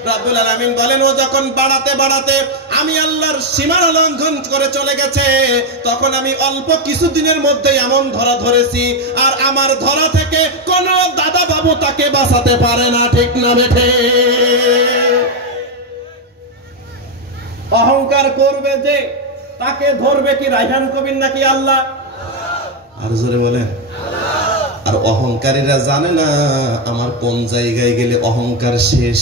রব্বুল আলামিন বলেন ও যখন বাড়াতে বাড়াতে আমি আল্লাহর সীমানা লঙ্ঘন করে চলে গেছে, তখন আমি অল্প কিছুদিনের মধ্যে এমন ধরা ধরেছি, আর আমার ধরা থেকে কোন দাদা বাবু তাকে বাঁচাতে পারে না, ঠিক না বেঠে? অহংকার করবে যে তাকে ধরবে কি রায়হান কবির নাকি আল্লাহ? আর জোরে বলেন। আর অহংকারীরা জানে না আমার কোন জায়গায় গেলে অহংকার শেষ।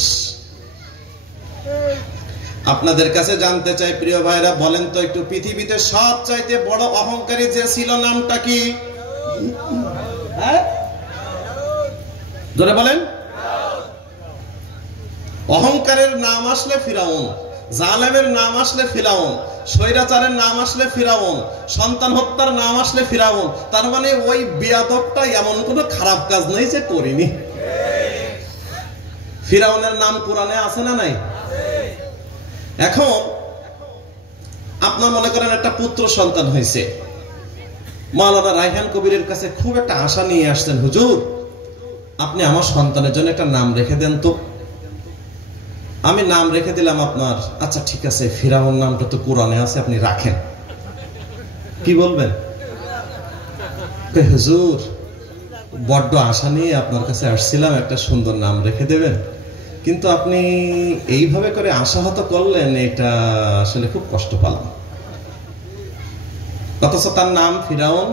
আপনাদের কাছে জানতে চাই প্রিয় ভাইরা, বলেন তো একটু, পৃথিবীতে সবচাইতে বড় অহংকারী যে ছিল নামটা কি? জোরে বলেন। অহংকারের নাম আসলে ফিরাউন, জালেমের নাম আসলে ফিরাউন, স্বৈরাচারের নাম আসলে ফিরাউন, সন্তান হত্যার নাম আসলে ফিরাউন। তার মানে ওই বিয়াদবটা এমন কোনো খারাপ কাজ নেই যে করিনি। ফিরাউনের নাম কোরআনে আছে না নাই? এখন আপনার মনে করেন একটা পুত্র সন্তান হয়েছে, মাওলানা রায়হান কবিরের কাছে খুব একটা আশা নিয়ে আসছেন, হুজুর আপনি আমার সন্তানের জন্য একটা নাম রেখে দেন তো। আমি নাম রেখে দিলাম আপনার। আচ্ছা ঠিক আছে, ফিরাউন নামটা তো কোরআনে আছে, আপনি রাখেন। কি বলবেন? হুজুর বড্ড আশা নিয়ে আপনার কাছে আসছিলাম, একটা সুন্দর নাম রেখে দেবেন, কিন্তু আপনি এইভাবে করে আশাহত করলেন, এটা আসলে খুব কষ্ট পেলাম। অথচ তার নাম ফিরাউন।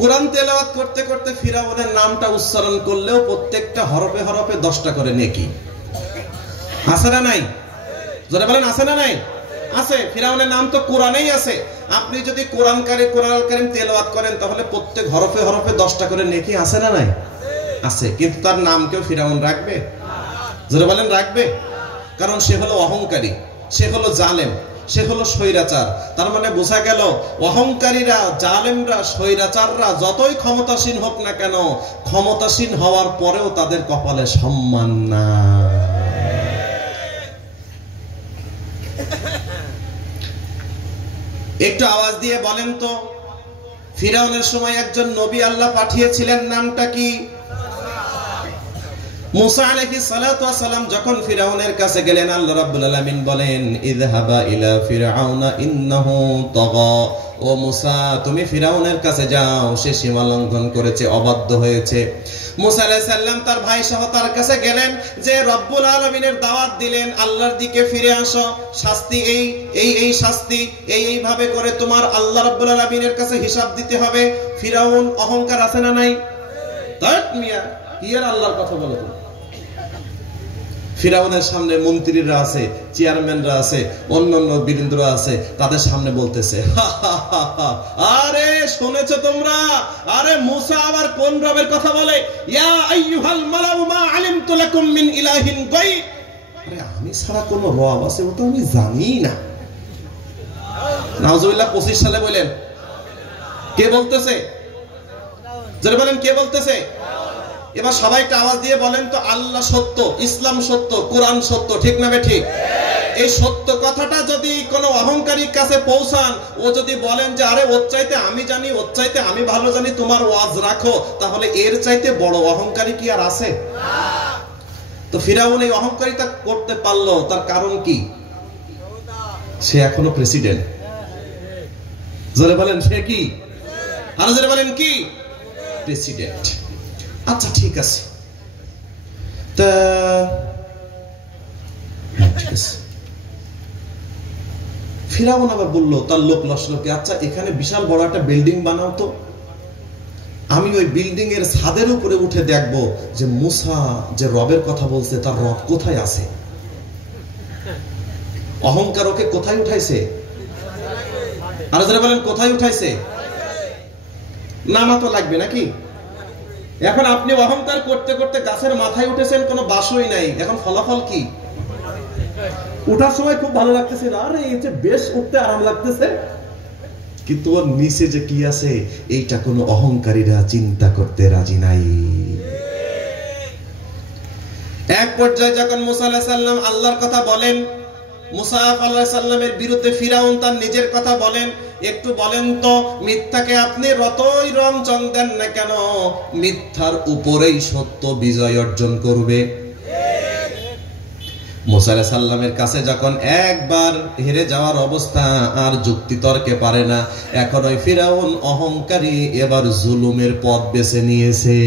কোরআন তেলাওয়াত করতে করতে ফিরাউনের নামটা উচ্চারণ করলেও প্রত্যেকটা হরফে হরফে 10টা করে নেকি। আছে না নাই? যারা বলেন আছে না নাই? আছে। ফিরাউনের নাম তো কোরআনেই আছে। আপনি যদি কোরআন আল কারীম তেলাওয়াত করেন তাহলে প্রত্যেক হরফে হরফে 10টা করে নেকি আছে না নাই? আছে। কিন্তু তার নাম কেউ ফিরাউন রাখবে? যারা বলেন রাখবে? কারণ সে হলো অহংকারী, সে হলো জালেম, সে হলো স্বৈরাচার। তার মানে বোঝা গেল অহংকারীরা, জালেমরা, স্বৈরাচাররা যতই ক্ষমতাসীন হোক না কেন, ক্ষমতাসীন হওয়ার পরেও তাদের কপালে সম্মান না। একটু আওয়াজ দিয়ে বলেন তো, ফিরাউনের সময় একজন নবী আল্লাহ পাঠিয়েছিলেন, নামটা কি? মুসা আলাইহিস সালাতু ওয়াস সালাম যখন ফিরাউনের কাছে গেলেন, আল্লাহ রাব্বুল আলামিন বলেন, ইযহাবা ইলা ফিরআউনা ইন্নাহু তাগা। ও মুসা, তুমি ফিরাউনের কাছে যাও, সে সীমা লঙ্ঘন করেছে, অবাধ্য হয়েছে। মুসা আলাইহিস সালাম তার ভাই সহ তার কাছে গেলেন, যে রব্বুল আলামিনের দাওয়াত দিলেন, আল্লাহর দিকে ফিরে আসো, শাস্তি এই শাস্তি এইভাবে করে তোমার আল্লাহ রাব্বুল আলামিনের কাছে হিসাব দিতে হবে। ফিরাউন অহংকার আছে না নাই? তাত মিয়া ইয়ার আল্লাহর কথা বলো তো। ফিরাউনের সামনে মন্ত্রীরা আছে, চেয়ারম্যানরা আছে, অন্যান্য বীরেন্দ্ররা আছে, তাদের সামনে বলতেছে, আরে শুনেছো তোমরা? আরে মুসা আবার কোন রবের কথা বলে? ইয়া আইয়ুহাল মালাউ মা আলিমতু লাকুম মিন ইলাহিন গায়র। আরে আমি ছাড়া কোন রব আছে ওটা আমি জানি না। নাউজুবিল্লাহ 25 সালে বলেন। কে বলতেছে? যারা বলেন কে বলতেছে? এবার সবাই একটা আওয়াজ দিয়ে বলেন তো, আল্লাহ সত্য, ইসলাম সত্য, কোরআন সত্য, ঠিক না ঠিক? এই সত্য কথাটা যদি কোনো অহংকারীর কাছে পৌঁছান, ও যদি বলেন যে আরে ওর চাইতে আমি জানি, ওর চাইতে আমি ভালো জানি, তোমার ওয়াজ রাখো, তাহলে এর চাইতে বড় অহংকারী কি আর আছে? তো ফিরাউন এই অহংকারিতা করতে পারলো, তার কারণ কি? সে এখনো প্রেসিডেন্ট। জোরে বলেন সে কি? আরো জোরে বলেন কি? প্রেসিডেন্ট। আচ্ছা ঠিক আছে, তা ঠিক আছে। ফিরাউন আবার বললো তার লোক লস্করকে, আচ্ছা এখানে বিশাল বড় একটা বিল্ডিং বানাও তো, আমি ওই বিল্ডিং এর ছাদের উপরে উঠে দেখবো যে মুসা যে রবের কথা বলছে তার রব কোথায় আছে। অহংকার ওকে কোথায় উঠাইছে? আর যারা বলেন কোথায় উঠাইছে? নামা তো লাগবে নাকি? এখন আপনি অহংকার করতে করতে গাছের মাথায় উঠেছেন, কোনো বাসই নাই, এখন ফলাফল কি? উঠার সময় খুব ভালো লাগতেছে, আরে এই যে বেশ উঠতে আরাম লাগতেছে, কিন্তু ওর নিচে যে কি আছে এইটা কোনো অহংকারীরা চিন্তা করতে রাজি নাই। এক পর্যায়ে যখন মুসা আলাইহিস সালাম আল্লাহর কথা বলেন, মুসা আলাইহিস সালামের বিরুদ্ধে ফিরাউন তার নিজের কথা বলেন, একটু বলেন তো, মিথ্যাকে আপনি যতই রং চং দেন না কেন, মিথ্যার উপরেই সত্য বিজয় অর্জন করবে। মুসা আলাইহিস সালামের কাছে যখন একবার হেরে যাওয়ার অবস্থা, আর যুক্তি তর্কে পারে না, এখন ওই ফিরাউন অহংকারী এবার জুলুমের পথ বেছে নিয়েছে।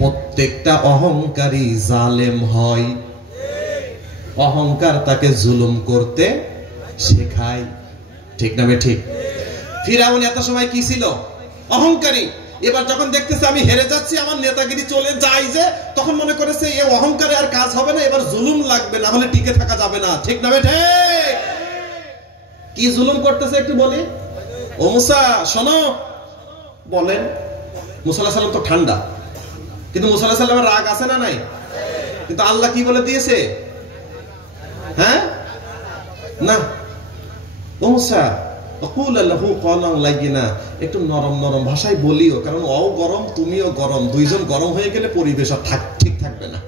প্রত্যেকটা অহংকারী জালেম হয়। অহংকার তাকে জুলুম করতে শেখায়। ঠিক না বে ঠিক? ফিরাউন এত সময় কি ছিল? অহংকারী। এবার যখন দেখতেছে আমি হেরে যাচ্ছি, আমার নেতাগিরি চলে যায়, যে তখন মনে করেছে এই অহংকারে আর কাজ হবে না, এবার জুলুম লাগবে, না হলে টিকে থাকা যাবে না। ঠিক না বে ঠিক? কি জুলুম করতেছে একটু বলি। ও মুসা শোনো, বলেন। মুসা আলাইহিস সালাম তো ঠান্ডা, কিন্তু মুসা আলাইহিস সালামের রাগ আছে না নাই? কিন্তু আল্লাহ কি বলে দিয়েছে? হ্যাঁ না, ও মুসা আকুল লাহু কওলান লাইয়িনা, একটু নরম নরম ভাষায় বলিও, কারণ ও গরম তুমিও গরম, দুইজন গরম হয়ে গেলে পরিবেশ আর ঠিক থাকবে না।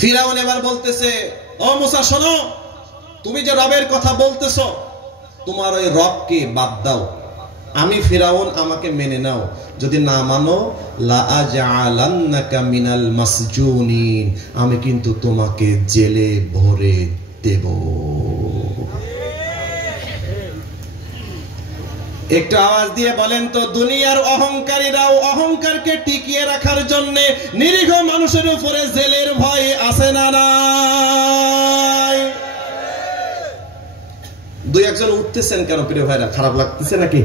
ফিরাউন এবার বলতেছে, ও মুসা শোনো, তুমি যে রবের কথা বলতেছো, তোমার ওই রবকে বাদ দাও, আমি ফিরাউন, আমাকে মেনে নাও, যদি না মানো লা আজআলান্নাকা মিনাল মাসজুনিন, আমি কিন্তু তোমাকে জেলে ভরে দেব। একটু আওয়াজ দিয়ে বলেন তো, দুনিয়ার অহংকারীরাও অহংকারকে টিকিয়ে রাখার জন্য নিরীহ মানুষের উপরে জেলের ভয় আছে না নাই? দুই একজন উঠতেছেন কেন প্রিয় ভাইরা? খারাপ লাগতেছে নাকি?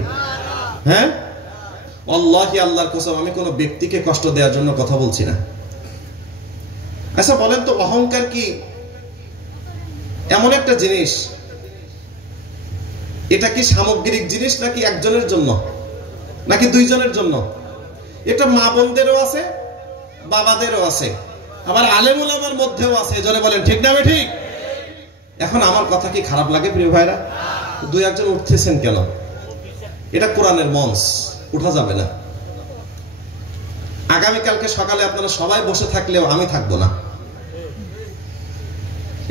হ্যাঁ, আল্লাহি আল্লাহর কসম, আমি কোন ব্যক্তিকে কষ্ট দেওয়ার জন্য কথা বলছি না। আচ্ছা বলেন তো, অহংকার কি এমন একটা জিনিস, এটা কি সামগ্রিক জিনিস নাকি একজনের জন্য নাকি দুইজনের জন্য? এটা মা বোনদেরও আছে, বাবাদেরও আছে, আবার আলেম ওলামার মধ্যেও আছে। জোরে বলেন ঠিক না ঠিক? এখন আমার কথা কি খারাপ লাগে প্রিয় ভাইরা? দুই একজন উঠতেছেন কেন? এটা কোরআনের মঞ্চ, উঠা যাবে না। আগামীকালকে সকালে আপনারা সবাই বসে থাকলেও আমি থাকবো না।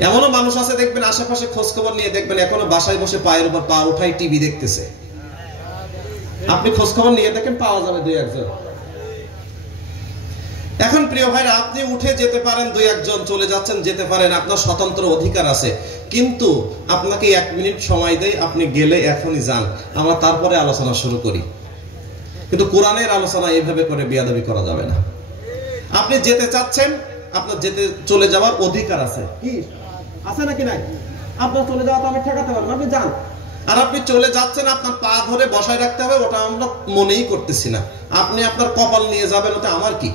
এমনও মানুষ আছে দেখবেন, আশেপাশে খোঁজ খবর নিয়ে দেখবেন এখনো বাসায় বসে পায়ের উপর পা উঠাই টিভি দেখতেছে। আপনি খোঁজ খবর নিয়ে দেখেন, পাওয়া যাবে দুই একজন। এখন প্রিয় ভাইরা, আপনি উঠে যেতে পারেন, দুই একজন চলে যাচ্ছেন, যেতে পারেন, আপনার স্বতন্ত্র অধিকার আছে, কিন্তু আপনাকে 1 মিনিট সময় দেয়, আপনি গেলে এখনই যান, আমরা তারপরে আলোচনা শুরু করি। কিন্তু কোরআনের আলোচনা এইভাবে করে বেয়াদবি করা যাবে না। আপনি যেতে চাচ্ছেন, আপনার যেতে চলে যাওয়ার অধিকার আছে, কি আছে নাকি নাই? আপনার চলে যাওয়া তো আমি ঠেকাতে পারবো না, আপনি যান। আর আপনি চলে যাচ্ছেন, আপনার পা ধরে বসায় রাখতে হবে, ওটা আমরা মনেই করতেছি না। আপনি আপনার কপাল নিয়ে যাবেন, ওটা আমার কি?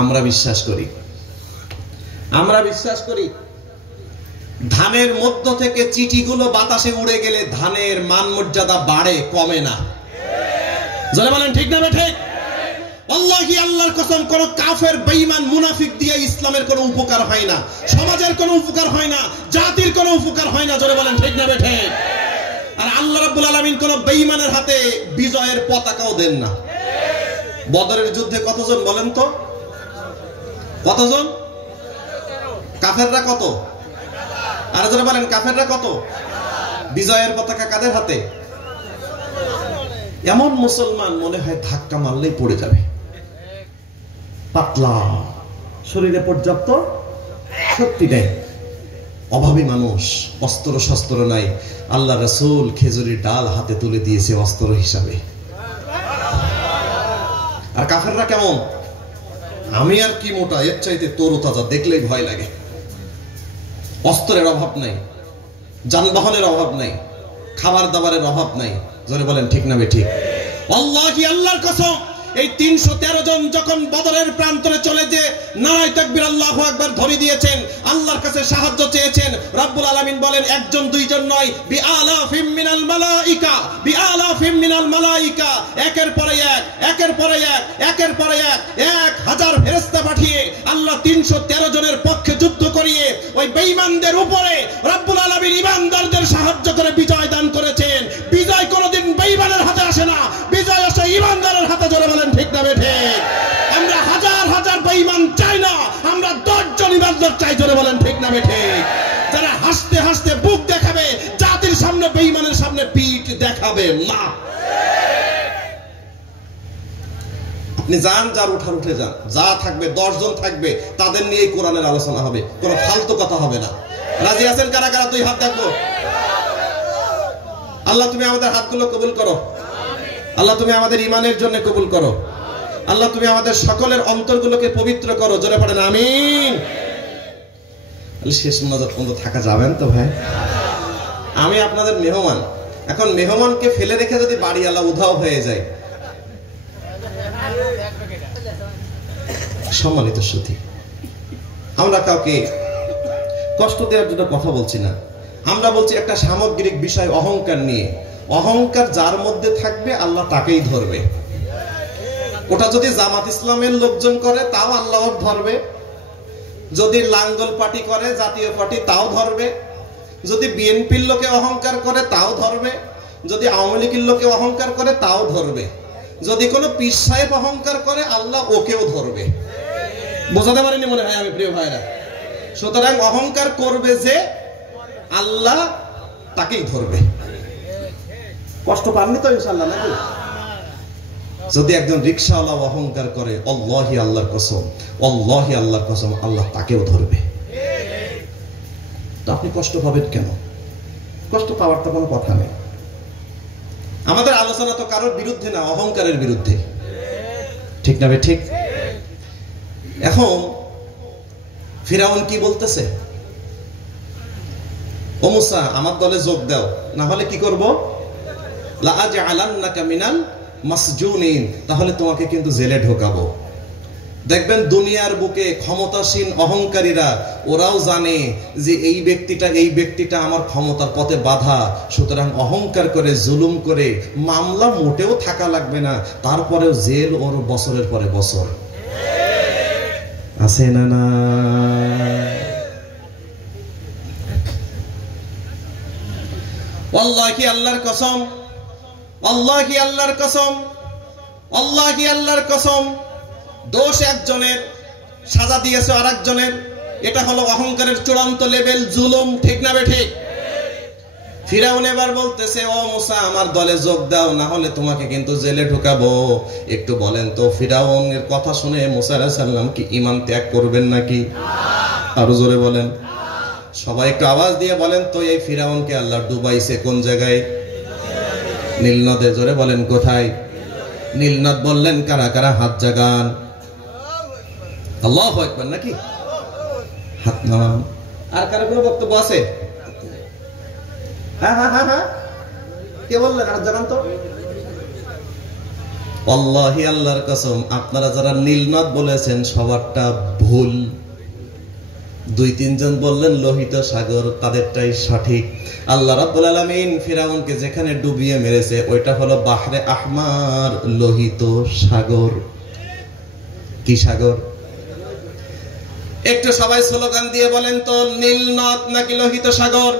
আমরা বিশ্বাস করি ধানের মধ্য থেকে চিঠিগুলো বাতাসে উড়ে গেলে ধানের মান মর্যাদা বাড়ে, কমে না। যারা বলেন ঠিক না ঠিক? আল্লাহি আল্লাহর কসম, কোন কাফের বেঈমান মুনাফিক দিয়ে ইসলামের কোনো উপকার হয় না, সমাজের কোনো উপকার হয় না, জাতির কোনো উপকার হয় না। যারা বলেন ঠিক না ঠিক? আর আল্লাহ রাব্বুল আলামিন কোন বেঈমানের হাতে বিজয়ের পতাকাও দেন না। বদরের যুদ্ধে কতজন বলেন তো? কতজন? কাফেররা কত? আর যারা বলেন কাফেররা কত? বিজয়ের পতাকা কাদের হাতে? এমন মুসলমান মনে হয় ধাক্কা মারলেই পড়ে যাবে, পাতলা, শরীরে পর্যাপ্ত শক্তি নেই, অভাবী মানুষ, অস্ত্র শস্ত্র নাই। আল্লাহ রাসূল খেজুরের ডাল হাতে তুলে দিয়েছে অস্ত্র হিসাবে। আর কাফেররা কেমন? আমি আর কি মোটা, এর চাইতে তরুতাজা, দেখলেই ভয় লাগে। অস্ত্রের অভাব নাই, যানবাহনের অভাব নাই, খাবার দাবারের অভাব নাই। জোরে বলেন ঠিক না ঠিক? আল্লাহি আল্লাহর কসম, এই 313 জন যখন বদরের প্রান্তরে চলে যে নারায়ে তাকবীর আল্লাহু আকবার ধরে দিয়েছেন, আল্লাহর কাছে সাহায্য চেয়েছেন, রব্বুল আলামিন বলেন একজন দুইজন নয়, বিআলাফিম মিনাল মালাইকা, একের পরে এক, একের পরে এক, একের পরে এক, 1000 ফেরেশতা পাঠিয়ে আল্লাহ 313 জনের পক্ষে যুদ্ধ করিয়ে ওই বেঈমানদের উপরে রব্বুল আলামিন ঈমানদারদের সাহায্য করে বিজয় দান করেছেন। বিজয় কোনোদিন বেঈমানের হাতে আসে না, বিজয় আসে ঈমানদারের হাতে। জোরে বলেন ঠিক না ঠিক? আমরা হাজার হাজার বেঈমান চাই না, আমরা 10 জন ঈমানদার চাই। জোরে বলেন ঠিক না ঠিক? যারা হাসতে হাসতে বুক দেখাবে, জাতির সামনে বেঈমানের সামনে পিঠ দেখাবে না। আপনি যান, যার উঠার উঠে যান, যা থাকবে 10 জন থাকবে, তাদের নিয়েই কোরআনের আলোচনা হবে, কোনো ফালতু কথা হবে না। রাজি আছেন কারা কারা? 2 হাত দেখো। আল্লাহ তুমি আমাদের হাতগুলো কবুল করো, আল্লাহ তুমি আমাদের ঈমানের জন্য কবুল করো। আল্লাহ তুমি আমাদের সকলের অন্তরগুলোকে পবিত্র করো, জোরে পড়েন আমিন। শেষ মোনাজাত পর্যন্ত থাকা যাবেন তো ভাই? আমি আপনাদের মেহমান, এখন মেহমানকে ফেলে রেখে যদি বাড়ি আল্লাহ উধাও হয়ে যায়। সম্মানিত সুধী, আমরা কাউকে কষ্ট দেওয়ার জন্য কথা বলছি না, আমরা বলছি একটা সামগ্রিক বিষয় অহংকার নিয়ে। অহংকার যার মধ্যে থাকবে আল্লাহ তাকেই ধরবে। ওটা যদি জামাত ইসলামের লোকজন করে তাও আল্লাহ ধরবে, যদি লাঙ্গল পার্টি করে জাতীয় পার্টি তাও ধরবে, যদি বিএনপির লোকে অহংকার করে তাও ধরবে, যদি আওয়ামী লীগের লোকে অহংকার করে তাও ধরবে, যদি কোনো পীর সাহেব অহংকার করে আল্লাহ ওকেও ধরবে। বোঝাতে পারিনি মনে হয় আমি, প্রিয় ভাইরা? সুতরাং অহংকার করবে যে আল্লাহ তাকেই ধরবে। কষ্ট পাননি তো ইনশাআল্লাহ নাকি? যদি একজন রিকশাওয়ালা অহংকার করে, আল্লাহি আল্লাহর কসম, আল্লাহি আল্লাহর কসম, আল্লাহ তাকেও ধরবে। তো আপনি কষ্ট পাবেন কেন? কষ্ট পাওয়ার তো কোনো কথা নেই। আমাদের আলোচনা তো কারোর বিরুদ্ধে না, অহংকারের বিরুদ্ধে, ঠিক না? ঠিক। এখন ফিরাউন কি বলতেছে? ও মুসা, আমার দলে যোগ দাও, না হলে কি করব? লা আজআলান্নাকা মিনাল মাসজুনিন, তাহলে তোমাকে কিন্তু জেলে ঢোকাবো। দেখবেন দুনিয়ার বুকে ক্ষমতাসীন অহংকারীরা ওরাও জানে যে এই ব্যক্তিটা আমার ক্ষমতার পথে বাধা, সুতরাং অহংকার করে জুলুম করে মামলা মোটেও থাকা লাগবে না, তারপরেও জেল ওর বছরের পরে বছর। আছে না? না আল্লাহি আল্লাহর কসম, আল্লাহি আল্লাহর কসম, আল্লাহি আল্লাহর কসম, দোষ একজনের, সাজা দিয়েছে আরেকজনের। এটা হলো অহংকারের চূড়ান্ত লেভেল, জুলুম, ঠিক না ঠিক? ফিরাউন এবার বলতেছে, ও মুসা আমার দলে যোগ দাও, না হলে তোমাকে কিন্তু জেলে ঢুকাবো। একটু বলেন তো, ফিরাউনের কথা শুনে মুসা আলাইহিস সালাম কি ঈমান ত্যাগ করবেন নাকি? আরো জোরে বলেন, সবাই একটু আওয়াজ দিয়ে বলেন তো, এই ফিরাউনকে আল্লাহ ডুবাইছে কোন জায়গায়? নীল নদে। জোরে বলেন কোথায়? নীল নদ। বললেন কারা কারা? হাত জাগান। আল্লাহু আকবার নাকি? হাত নামান। আর কারো কোনো বক্তব্য আছে? হ্যাঁ হ্যাঁ হ্যাঁ হ্যাঁ, কে বললেন? হাত জাগান তো। আল্লাহি আল্লাহর কসম, আপনারা যারা নীল নদ বলেছেন সবারটা ভুল। 2-3 জন বললেন লোহিত সাগর, তাদেরটাই সঠিক। আল্লাহ রাব্বুল আলামিন ফিরাউনকে যেখানে ডুবিয়ে মেরেছে ওইটা হলো বাহরে আহমার, লোহিত সাগর। কি সাগর? একটু সবাই স্লোগান দিয়ে বলেন তো, নীল নদ নাকি লোহিত সাগর?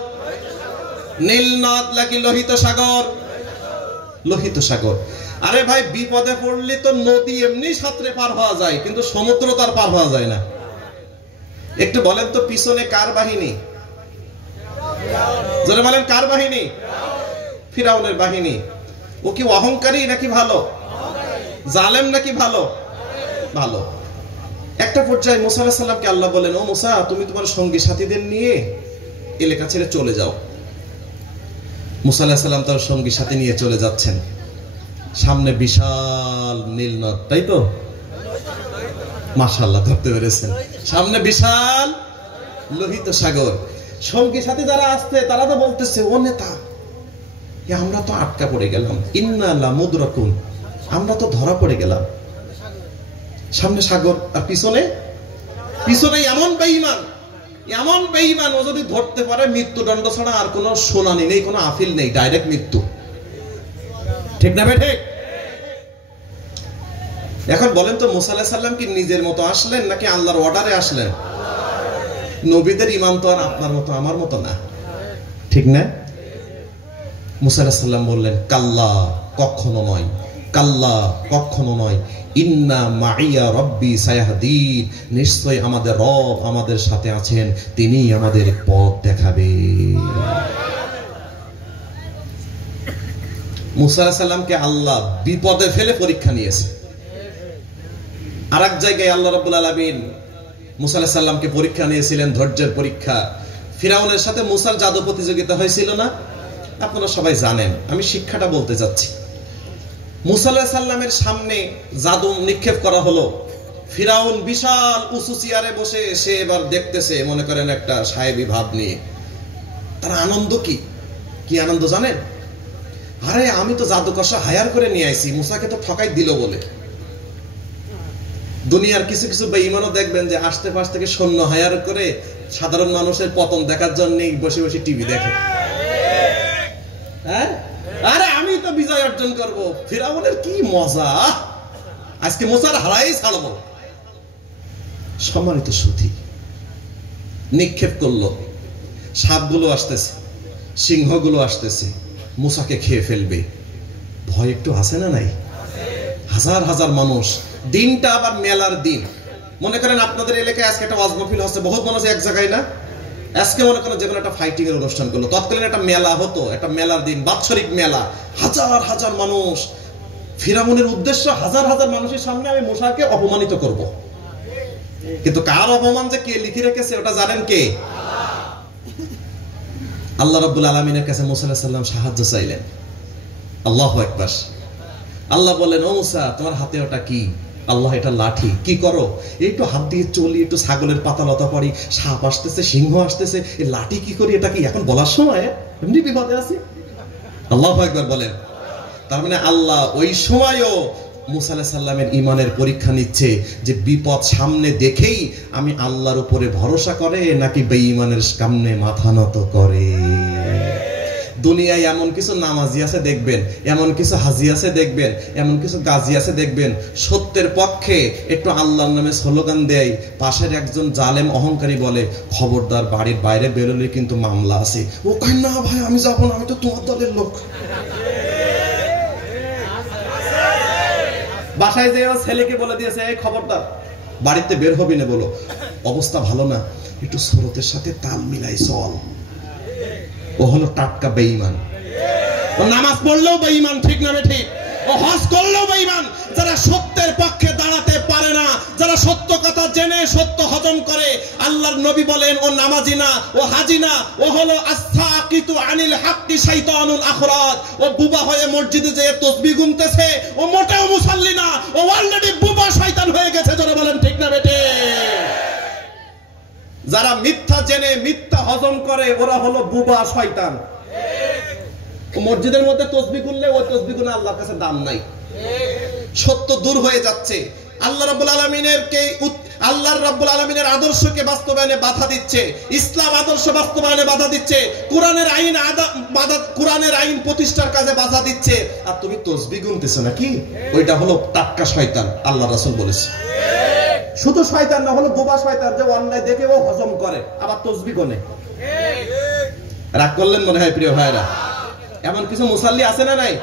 নীল নদ নাকি লোহিত সাগর? লোহিত সাগর। আরে ভাই, বিপদে পড়লে তো নদী এমনি সাঁতরে পার হওয়া যায়, কিন্তু সমুদ্র তার পার হওয়া যায় না। একটু বলেন তো, পিছনে কার বাহিনী? যারা বলেন কার বাহিনী? ফিরাউনের বাহিনী। ও কি অহংকারী নাকি ভালো? জালেম নাকি ভালো? ভালো। একটা পর্যায়ে মুসা আলাইহিস সালামকে আল্লাহ বলেন, ও মুসা, তুমি তোমার সঙ্গী সাথীদের নিয়ে এলাকা ছেড়ে চলে যাও। মুসা আলাইহিস সালাম তার সঙ্গী সাথী নিয়ে চলে যাচ্ছেন। সামনে বিশাল নীল নদ, তাই তো? মাশাআল্লাহ, ধরতে পেরেছেন। সামনে বিশাল লোহিত সাগর। সঙ্গী সাথী যারা আসছে তারা তো বলতেছে, ও নেতা, আমরা তো আটকা পড়ে গেলাম, ইন্না লামুদরাকুন, আমরা তো ধরা পড়ে গেলাম। সামনে সাগর আর পিছনে এমন বেঈমান, ও যদি ধরতে পারে মৃত্যুদণ্ড ছাড়া আর কোনো শুনানি নেই, কোনো আপিল নেই, ডাইরেক্ট মৃত্যু। ঠিক না ঠিক? এখন বলেন তো, মুসা আলাইহিস সালাম কি নিজের মতো আসলেন নাকি আল্লাহর অর্ডারে আসলেন? নবীদের ঈমান তো আর আপনার মতো আমার মতো না, ঠিক না? মুসা আলাইহিস সালাম বললেন, কাল্লা, কখনো নয়, কাল্লা, কখনো নয়, ইন্না মাইয়া রব্বি সায়াহদিন, নিশ্চয় আমাদের রব আমাদের সাথে আছেন, তিনি আমাদের পথ দেখাবেন। মুসা আলাইহিস সালামকে আল্লাহ বিপদে ফেলে পরীক্ষা নিয়েছে। আরেক জায়গায় আল্লাহ রাব্বুল আলামিন মুসা আলাইহিস সালামকে পরীক্ষা নিয়েছিলেন, ধৈর্যের পরীক্ষা। ফিরাউনের সাথে মুসার জাদু প্রতিযোগিতা হয়েছিল না? আপনারা সবাই জানেন, আমি শিক্ষাটা বলতে যাচ্ছি। মুসা আলাইহিস সালামের সামনে জাদু নিক্ষেপ করা হলো। ফিরাউন বিশাল উঁচু চেয়ারে বসে সে এবার দেখতেছে, মনে করেন একটা সাহেবী ভাব নিয়ে। তার আনন্দ কি কি আনন্দ জানেন? আরে আমি তো জাদুকরকে হায়ার করে নিয়ে আইছি, মুসাকে তো ঠকাই দিল বলে। দুনিয়ার কিছু কিছু বেঈমানও দেখবেন যে আস্তে পাশ থেকে সৈন্য হায়ার করে সাধারণ মানুষের পতন দেখার জন্য বসে বসে টিভি দেখে। হ্যাঁ, আরে আমি তো বিজয় অর্জন করব, ফিরাউনের কি মজা, আজকে মুসার হারাই ছাড়বো। সম্মানিত সুধী, নিক্ষেপ করলো, সাপগুলো আসতেছে, সিংহগুলো আসতেছে, মুসাকে খেয়ে ফেলবে। ভয় একটু আছে না নাই? হাজার হাজার মানুষ, দিনটা আবার মেলার দিন। মনে করেন আপনাদের এলাকায় আজকে একটা ওয়াজ মাহফিল হচ্ছে, বহুত মানুষ এক জায়গায় না, আজকে মনে করেন যেমন একটা ফাইটিং এর অনুষ্ঠান করলো, তৎকালীন একটা মেলা হতো, একটা মেলার দিন, বাৎসরিক মেলা, হাজার হাজার মানুষ। ফিরাউনের উদ্দেশ্য হাজার হাজার মানুষের সামনে আমি মুসাকে অপমানিত করব। কিন্তু কার অপমান যে কে লিখে রেখেছে ওটা জানেন কে? আল্লাহ রাব্বুল আলামিনের কাছে মুসা আলাইহিস সালাম সাহায্য চাইলেন। আল্লাহু আকবার। আল্লাহ বলেন, ও মুসা, তোমার হাতে ওটা কি? আল্লাহ, এটা লাঠি। কি করো? একটু হাত দিয়ে চলি, একটু ছাগলের পাতা লতা পড়ি, সাপ আসতেছে, সিংহ আসতেছে, এই লাঠি কি করি? এটা কি এখন বলার সময়? এমনি বিপদে আছি। আল্লাহু আকবার বলেন। তার মানে আল্লাহ ওই সময়ও মুসা আলাইহিস সালামের ঈমানের পরীক্ষা নিচ্ছে যে বিপদ সামনে দেখেই আমি আল্লাহর উপরে ভরসা করে নাকি বেঈমানের সামনে মাথা নত করে। দুনিয়ায় এমন কিছু নামাজি আছে দেখবেন, এমন কিছু হাজি আছে দেখবেন, এমন কিছু গাজী আছে দেখবেন, সত্যের পক্ষে একটু আল্লাহর নামে স্লোগান দেয়, পাশের একজন জালেম অহংকারী বলে, খবরদার বাড়ির বাইরে বেরোলে কিন্তু মামলা আছে। ও কয়, না ভাই আমি যাবো না, আমি তো তোমার দলের লোক। বাসায় যে ছেলেকে বলে দিয়েছে, এই খবরদার বাড়িতে বের হবি না, বলো অবস্থা ভালো না, একটু স্রোতের সাথে তাল মিলাই চল। ও হলো টাটকা বেঈমান। ও নামাজ পড়লেও বেঈমান, ঠিক না ঠিক? ও হজ করলেও বেঈমান। যারা সত্যের পক্ষে দাঁড়াতে পারে না, যারা সত্য কথা জেনে সত্য হজম করে, আল্লাহর নবী বলেন ও নামাজি না, ও হাজি না, ও হলো আসাকিতু আনিল হাক্কি শাইতানুল আখরাত। ও বুবা হয়ে মসজিদে যেয়ে তাসবিহ গুনতেছে, ও মোটেও মুসাল্লি না, ও অলরেডি বুবা শয়তান হয়ে গেছে। যারা বলেন ঠিক না বেটে? যারা মিথ্যা জেনে মিথ্যা হজম করে ওরা হলো বুবা শয়তান। মসজিদের মধ্যে তাসবিহ গুনলে ওই তাসবিহ গুনে আল্লাহর কাছে দাম নাই, সত্য দূর হয়ে যাচ্ছে। আল্লাহ রাব্বুল আলামিনের আদর্শকে বাস্তবায়নে বাধা দিচ্ছে, ইসলাম আদর্শ বাস্তবায়নে বাধা দিচ্ছে, কোরআনের আইন প্রতিষ্ঠার কাজে বাধা দিচ্ছে, আর তুমি তাসবিহ গুনতেছো নাকি? ওইটা হলো টাটকা শয়তান, আল্লাহ রাসূল বলেছে। শুধু শয়তান না, হলো বোবা শয়তান, যে অন্যায় দেখে ও হজম করে আবার তাসবিহ গুনে। রাগ করলেন মনে হয় প্রিয় ভাইরা? এমন কিছু মুসাল্লি আছে না নাই?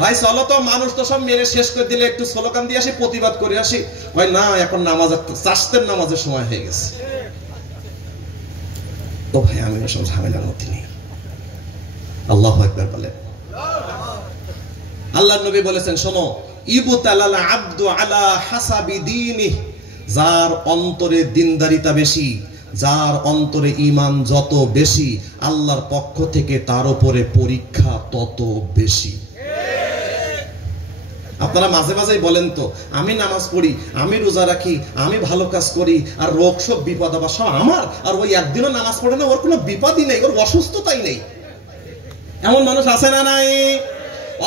ভাই চলো তো, মানুষ তো সব মেরে শেষ করে দিলে একটু স্লোগান দিয়ে আসি, প্রতিবাদ করে আসি। ভাই না, এখন নামাজ, চাষতের নামাজের সময় হয়ে গেছে। ও ভাই আমি ওসব ঝামেলার মধ্যে নেই। আল্লাহু আকবার বলেন। আল্লাহর নবী বলেছেন, শোনো, ইবতালাল আবদু আলা হাসাবি দীনিহি, যার অন্তরে দিনদারিতা বেশি, যার অন্তরে ঈমান যত বেশি, আল্লাহর পক্ষ থেকে তার উপরে পরীক্ষা তত বেশি। আপনারা মাঝে মাঝে বলেন তো, আমি নামাজ পড়ি, আমি রোজা রাখি, আমি ভালো কাজ করি, আর রোগ সব বিপদ আবার সব আমার, আর ওই একদিনও নামাজ পড়ে না, ওর কোনো বিপদই নেই, ওর অসুস্থতাই নেই। এমন মানুষ আছে না নাই?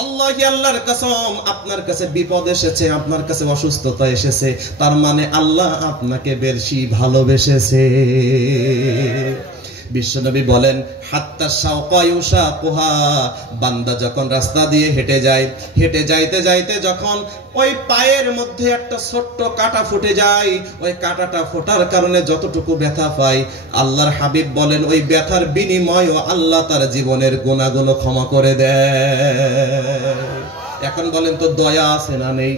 আল্লাহি, আল্লাহর কসম, আপনার কাছে বিপদ এসেছে, আপনার কাছে অসুস্থতা এসেছে, তার মানে আল্লাহ আপনাকে বেশি ভালোবেসেছে। বিশ্বনবী বলেন, হাত্তা শাওকা ইউশাকুহা, বান্দা যখন রাস্তা দিয়ে হেঁটে যায়, হেঁটে যাইতে যাইতে যখন ওই পায়ের মধ্যে একটা ছোট্ট কাঁটা ফুটে যায়, ওই কাঁটাটা ফোটার কারণে যতটুকু ব্যথা পায়, আল্লাহর হাবিব বলেন ওই ব্যথার বিনিময় ও আল্লাহ তার জীবনের গুনাহগুলো ক্ষমা করে দেয়। এখন বলেন তো দয়া আছে না নেই?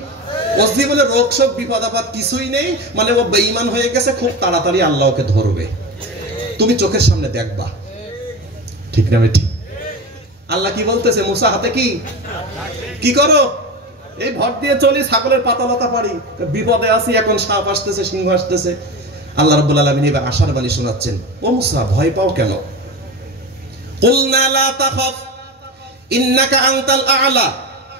ও জীবনে রোগ সব বিপদ আপদ কিছুই নেই, মানে ও বেঈমান হয়ে গেছে, খুব তাড়াতাড়ি আল্লাহ ওকে ধরবে। তুমি চোখের সামনে দেখবা, ঠিক না ঠিক? আল্লাহ কি বলতেছে, মুসা হাতে কি কি করো? এই ভর দিয়ে চলি, ছাগলের পাতা লতা পারি, বিপদে আছি, এখন সাপ আসতেছে, সিংহ আসতেছে। আল্লাহ রাব্বুল আলামিন এবার আশার বাণী শোনাচ্ছেন, ও মুসা ভয় পাও কেন? কুলনা লা তাখাফ ইন্নাকা আনতাল আ'লা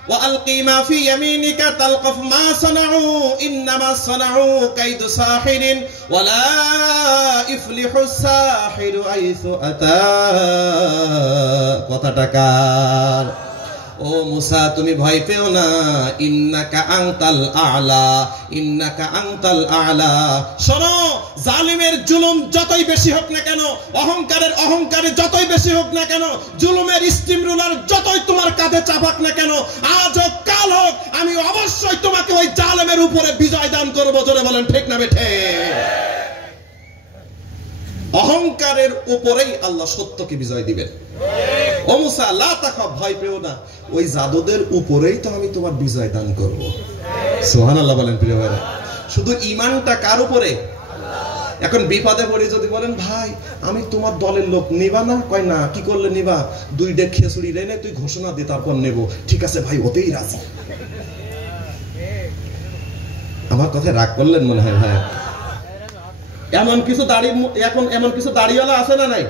وألقي ما في يمينك تلقف ما صنعوا إنما صنعوا كيد ساحر ولا يفلح الساحر حيث أتى কথাটাকার ও মুসা তুমি ভয় পেও না ইন্নাকা আনতাল আ'লা ইন্নাকা আনতাল আ'লা শোনো জালিমের জুলুম যতই বেশি হোক না কেন অহংকারে যতই বেশি হোক না কেন জুলুমের স্টিম রুলার যতই তোমার কাঁধে চাপাক না কেন আজ হোক কাল হোক আমি অবশ্যই তোমাকে ওই জালেমের উপরে বিজয় দান করব জোরে বলেন ঠিক না বেঠে অহংকারের উপরেই আল্লাহ সত্যকে বিজয় দিবেন ও মুসা লা তাখাফ ভয় পেও না ওই জাদুদের উপরেই তো আমি তোমার বিজয় দান করব সুবহানাল্লাহ বলেন প্রিয় ভাইরা শুধু ঈমানটা কার উপরে এখন বিপদে পড়ে যদি বলেন ভাই আমি তোমার দলের লোক নিবা না কয় না কি করলে নিবা দুই ডেক খেসুড়ি রেনে তুই ঘোষণা দে তারপর নেব ঠিক আছে ভাই ওতেই রাজি আমার কথা রাগ করলেন মনে হয় ভাই এমন কিছু দাড়ি এখন এমন কিছু দাড়িওয়ালা আছে না নাই